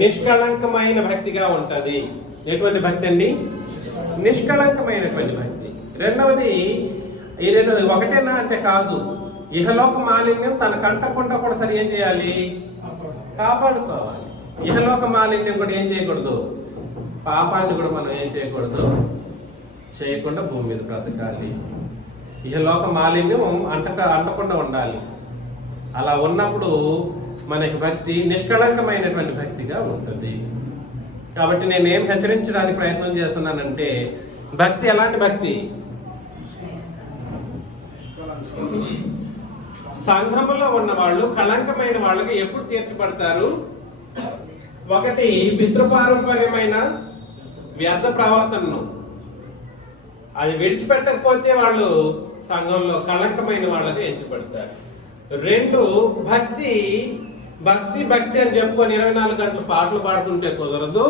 నిష్కళంకమైన భక్తిగా ఉంటది. ఎటువంటి భక్తి అండి? నిష్కళంకమైనటువంటి భక్తి. రెండవది, ఈ రెండు ఒకటేనా అంటే కాదు, ఇహలోక మాలిన్యం తనకు అంటకుండా కూడా సరి ఏం చేయాలి? కాపాడుకోవాలి. ఇహలోక మాలిన్యం కూడా ఏం చేయకూడదు? పాపాన్ని కూడా మనం ఏం చేయకుండా భూమి మీద బ్రతకాలి. ఇహలోక మాలిన్యం అంటకుండా ఉండాలి. అలా ఉన్నప్పుడు మనకి భక్తి నిష్కళంకమైనటువంటి భక్తిగా ఉంటుంది. కాబట్టి నేనేం హెచ్చరించడానికి ప్రయత్నం చేస్తున్నానంటే, భక్తి ఎలాంటి భక్తి? సంఘములో ఉన్న వాళ్ళు కళంకమైన వాళ్ళకి ఎప్పుడు తీర్చబడతారు? ఒకటి, పితృపారంపర్యమైన వ్యర్థ ప్రవర్తనను అది విడిచిపెట్టకపోతే వాళ్ళు సంఘంలో కళంకమైన వాళ్ళకి ఎంచబడతారు. రెండు, భక్తి అని చెప్పుకొని 24 గంటలు పాటలు పాడుతుంటే కుదరదు.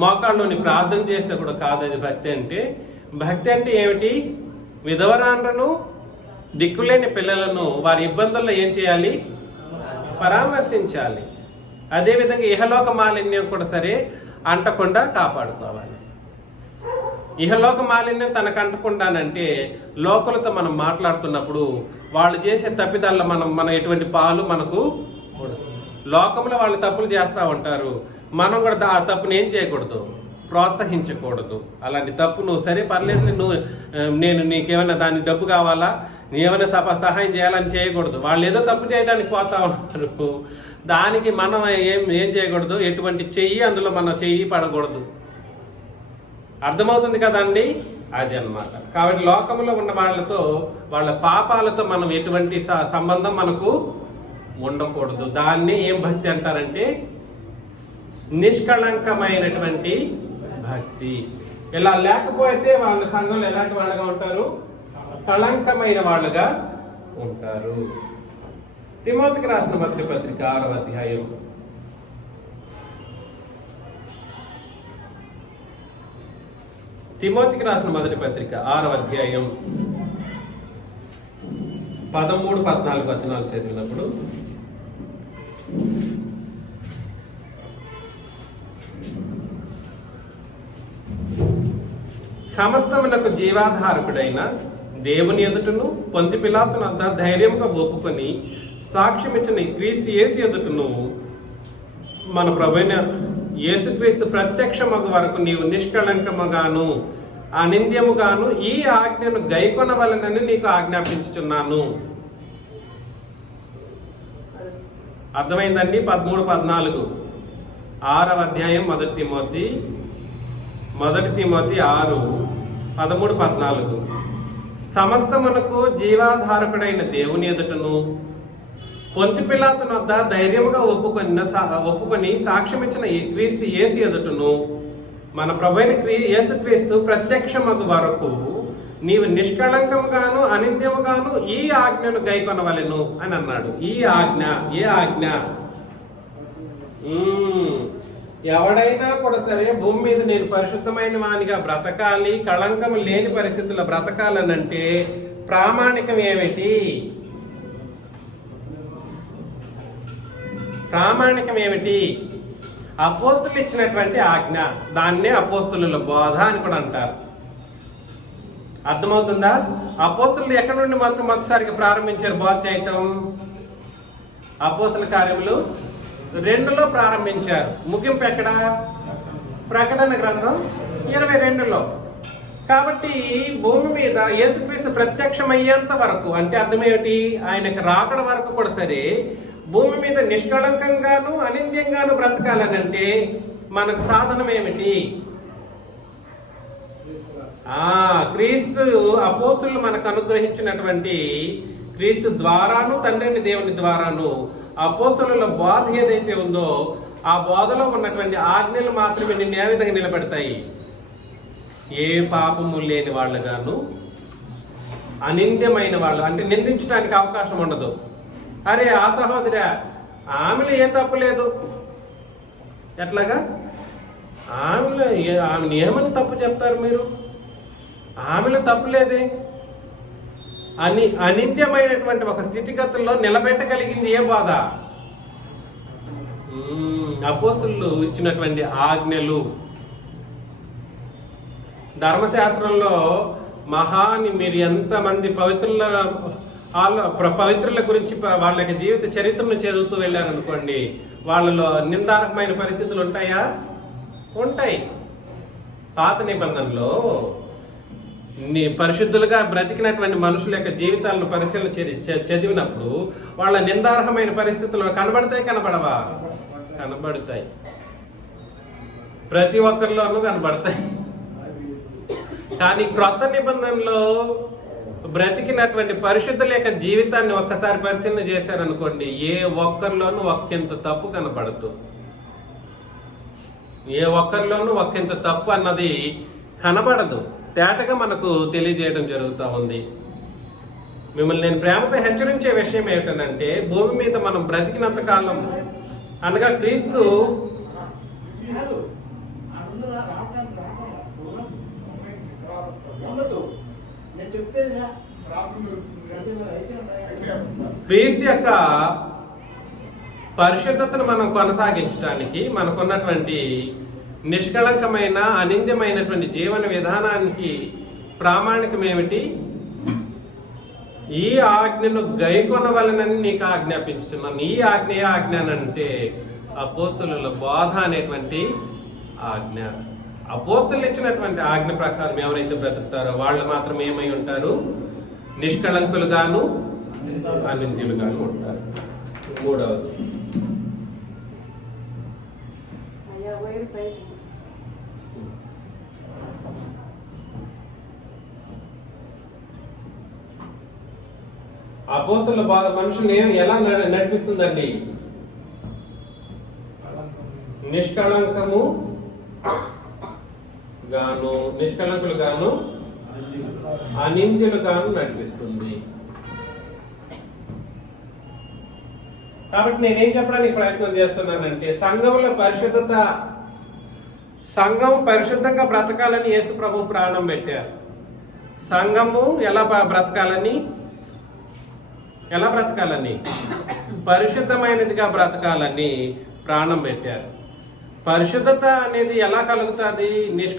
మోకాళ్ళలోని ప్రార్థన చేస్తే కూడా కాదు అది భక్తి అంటే. భక్తి అంటే ఏమిటి? విధవరాండ్రను, దిక్కులేని పిల్లలను వారి ఇబ్బందుల్లో ఏం చేయాలి? పరామర్శించాలి. అదేవిధంగా ఇహలోక మాలిన్యం కూడా సరే అంటకుండా కాపాడుకోవాలి. ఇహలోక మాలిన్యం తనకు అంటకుండానంటే, లోకలతో మనం మాట్లాడుతున్నప్పుడు వాళ్ళు చేసే తప్పిదాల్లో మనం ఎటువంటి పాలు మనకు లోకంలో వాళ్ళు తప్పులు చేస్తూ ఉంటారు. మనం కూడా ఆ తప్పును ఏం చేయకూడదు? ప్రోత్సహించకూడదు. అలాంటి తప్పు నువ్వు సరే పర్లేదు, నేను నీకేమైనా దాని డబ్బు కావాలా, నీవేమైనా సహాయం చేయాలని చేయకూడదు. వాళ్ళు ఏదో తప్పు చేయడానికి పోతా ఉన్నారు, దానికి మనం ఏం చేయకూడదు? ఎటువంటి అందులో మన చెయ్యి పడకూడదు. అర్థమవుతుంది కదండి? అది అన్నమాట. కాబట్టి లోకంలో ఉన్న వాళ్ళతో, వాళ్ళ పాపాలతో మనం ఎటువంటి సంబంధం మనకు ఉండకూడదు. దాన్ని ఏం భక్తి అంటారంటే నిష్కళంకమైనటువంటి భక్తి. ఇలా లేకపోతే వాళ్ళ సంఘంలో ఎలాంటి వాళ్ళగా ఉంటారు? కళంకమైన వాళ్ళుగా ఉంటారు. తిమోతికి రాసిన మొదటి పత్రిక 6వ అధ్యాయం. తిమోతికి రాసిన మొదటి పత్రిక 6వ అధ్యాయం 13-14 వచనాలు చదివినప్పుడు, సమస్తమునకు జీవాధారకుడైన దేవుని ఎదుటను పొంతి పిలాతును అంతా ధైర్యంగా ఒప్పుకొని సాక్ష్యమిచ్చిన క్రీస్తు యేసు ఎదుటను మన ప్రభువైన యేసుక్రీస్తు ప్రత్యక్షమగు వరకు నీవు నిష్కళంకముగాను అనింద్యముగాను ఈ ఆజ్ఞను గైకొనవలెనని నీకు ఆజ్ఞాపించుచున్నాను. అర్థమైందండి? 13-14 6వ అధ్యాయం మొదటి తిమోతి 6:13-14 సమస్తమునకు జీవాధారకుడైన దేవుని ఎదుటను పొంతి పిలాతు వద్ద ధైర్యముగా ఒప్పుకొని సాక్ష్యమిచ్చిన ఈ క్రీస్తు యేసు ఎదుటను మన ప్రభువైన యేసుక్రీస్తు ప్రత్యక్షమగు వరకు నీవు నిష్కళంకముగాను అనిత్యముగాను ఈ ఆజ్ఞను గైకొనవలెను అని అన్నాడు. ఈ ఆజ్ఞ, ఏ ఆజ్ఞ? ఎవడైనా కూడా సరే భూమి మీద నేను పరిశుద్ధమైన వానిగా బ్రతకాలి, కళంకం లేని పరిస్థితుల్లో బ్రతకాలనంటే ప్రామాణికం ఏమిటి? ప్రామాణికం ఏమిటి? అపోస్తులు ఇచ్చినటువంటి ఆజ్ఞ. దాన్నే అపోస్తుల బోధ అని కూడా అంటారు. అర్థమవుతుందా? అపోస్తులు ఎక్కడి నుండి మొదటిసారిగా ప్రారంభించారు బోధ చేయటం? అపోస్తుల కార్యములు 2లో ప్రారంభించారు. ముగింపు ఎక్కడ? ప్రకటన గ్రంథం 22లో. కాబట్టి భూమి మీద యేసుక్రీస్తు ప్రత్యక్షమయ్యేంత వరకు, అంటే అర్థమేమిటి? ఆయనకు రాకడ వరకు కూడా సరే భూమి మీద నిష్కళంకంగాను అనింద్యంగాను బ్రతకాలనంటే మనకు సాధనం ఏమిటి? క్రీస్తు అపోస్తులు మనకు అనుగ్రహించినటువంటి క్రీస్తు ద్వారాను తండ్రిని దేవుని ద్వారాను అపోస్తుల బోధ ఏదైతే ఉందో ఆ బోధలో ఉన్నటువంటి ఆజ్ఞలు మాత్రమే నిన్ను ఏ విధంగా నిలబెడతాయి? ఏ పాపము లేని వాళ్ళుగాను అనింద్యమైన వాళ్ళు, అంటే నిందించడానికి అవకాశం ఉండదు. అరే ఆ సహోదరి ఆమెలో ఏ తప్పు లేదు, ఎట్లాగా? ఆమెను ఏమని తప్పు చెప్తారు మీరు? ఆమెలో తప్పు లేదే. అనిత్యమైనటువంటి ఒక స్థితిగతుల్లో నిలబెట్టగలిగింది ఏ బాధ? అపోస్తులు ఇచ్చినటువంటి ఆజ్ఞలు. ధర్మశాస్త్రంలో మహాని మీరు ఎంతమంది పవిత్రుల గురించి వాళ్ళ యొక్క జీవిత చరిత్రను చదువుతూ వెళ్ళారనుకోండి, వాళ్ళలో నిందారకమైన పరిస్థితులు ఉంటాయా? ఉంటాయి. పాత నిబంధనలో పరిశుద్ధులుగా బ్రతికినటువంటి మనుషుల యొక్క జీవితాలను పరిశీలన చదివినప్పుడు వాళ్ళ నిందార్హమైన పరిస్థితులు కనబడతాయి, కనబడవా? కనబడతాయి. ప్రతి ఒక్కరిలోనూ కనబడతాయి. కానీ క్రొత్త నిబంధనలో బ్రతికినటువంటి పరిశుద్ధుల యొక్క జీవితాన్ని ఒక్కసారి పరిశీలన చేశారనుకోండి, ఏ ఒక్కరిలోనూ ఒక్కింత తప్పు కనబడదు. ఏ ఒక్కరిలోనూ ఒక్కింత తప్పు అన్నది కనబడదు. తేటగా మనకు తెలియజేయడం జరుగుతూ ఉంది. మిమ్మల్ని నేను ప్రేమతో హెచ్చరించే విషయం ఏమిటంటే, భూమి మీద మనం బ్రతికినంత కాలం అనగా క్రీస్తు యొక్క పరిశుద్ధతను మనం కొనసాగించడానికి మనకున్నటువంటి నిష్కళంకమైన అనింద్యమైనటువంటి జీవన విధానానికి ప్రామాణికం ఏమిటి? ఈ ఆజ్ఞను గైకొనవలనని నీకు ఆజ్ఞాపించుతున్నాను. ఈ ఆజ్ఞ ఏ ఆజ్ఞ అంటే అపోస్తుల బోధ అనేటువంటి ఆజ్ఞ. అపోస్తులు ఇచ్చినటువంటి ఆజ్ఞ ప్రకారం ఎవరైతే బ్రతుకుతారో వాళ్ళు మాత్రం ఏమై ఉంటారు? నిష్కళంకులుగాను అనింద్యులుగాను ఉంటారు. మూడవది, అపోస్తుల బాధ మనుషుల్ని ఎలా నడిపిస్తుందండి? నిష్కళంకులు గాను అనింద్యులు గాను నడిపిస్తుంది. కాబట్టి నేనేం చెప్పడానికి ప్రయత్నం చేస్తున్నానంటే, సంఘం పరిశుద్ధంగా బ్రతకాలని యేసు ప్రభు ప్రాణం పెట్టారు. సంఘము ఎలా బ్రతకాలని పరిశుద్ధమైనదిగా బ్రతకాలని ప్రాణం పెట్టారు. పరిశుద్ధత అనేది ఎలా కలుగుతుంది?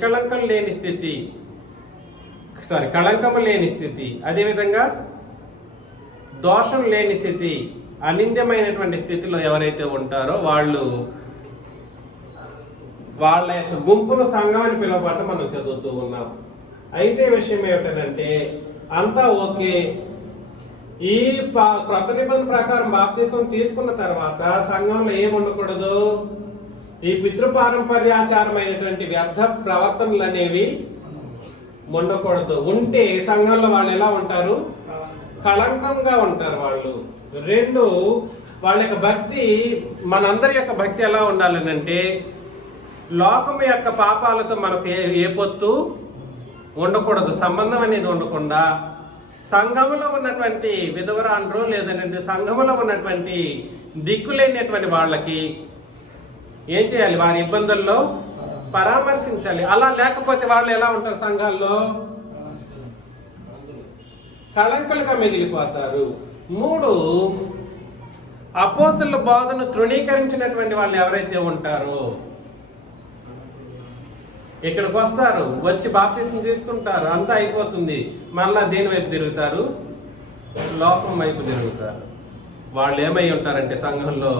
కళంకం లేని స్థితి, అదేవిధంగా దోషం లేని స్థితి, అనింద్యమైనటువంటి స్థితిలో ఎవరైతే ఉంటారో వాళ్ళ యొక్క గుంపును సంఘం అని పిలువబడటం మనం చదువుతూ ఉన్నాం. అయితే విషయం ఏమిటంటే, అంతా ఓకే, ఈ క్రొత్త నిబంధన ప్రకారం బాప్తిసం తీసుకున్న తర్వాత సంఘంలో ఏం ఉండకూడదు? ఈ పితృపారంపర్యాచారమైనటువంటి వ్యర్థ ప్రవర్తనలు అనేవి ఉండకూడదు. ఉంటే సంఘంలో వాళ్ళు ఎలా ఉంటారు? కళంకంగా ఉంటారు వాళ్ళు. రెండు, వాళ్ళ యొక్క భక్తి, మనందరి యొక్క భక్తి ఎలా ఉండాలనంటే లోకం యొక్క పాపాలతో మనకు ఏ పొత్తు ఉండకూడదు, సంబంధం అనేది ఉండకుండా సంఘములో ఉన్నటువంటి విధవరాండ్రు లేదంటే సంఘములో ఉన్నటువంటి దిక్కులేనటువంటి వాళ్ళకి ఏం చేయాలి? వారి ఇబ్బందుల్లో పరామర్శించాలి. అలా లేకపోతే వాళ్ళు ఎలా ఉంటారు? సంఘాల్లో కళంకలుగా మిగిలిపోతారు. మూడు, అపోస్తలుల బోధను తృణీకరించినటువంటి వాళ్ళు ఎవరైతే ఉంటారో ఇక్కడికి వస్తారు, వచ్చి బాప్తిసం తీసుకుంటారు, అంతా అయిపోతుంది, మళ్ళా దేని వైపు తిరుగుతారు? లోకం వైపు తిరుగుతారు. వాళ్ళు ఏమై ఉంటారంటే సంఘంలో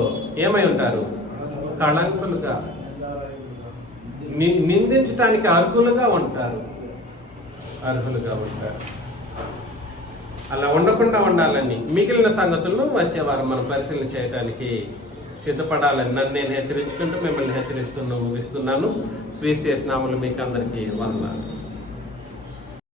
ఏమై ఉంటారు? కళంకులుగా, నిందించడానికి అర్హులుగా ఉంటారు. అలా ఉండకుండా ఉండాలని మిగిలిన సంగతులను వచ్చే వారం మనం పరిశీలన చేయడానికి సిద్ధపడాలని నన్ను నేను హెచ్చరించుకుంటూ మిమ్మల్ని హెచ్చరిస్తూ ముగిస్తున్నాను. క్రీస్తు యేసు నామములో మీకు అందరికీ వందనాలు.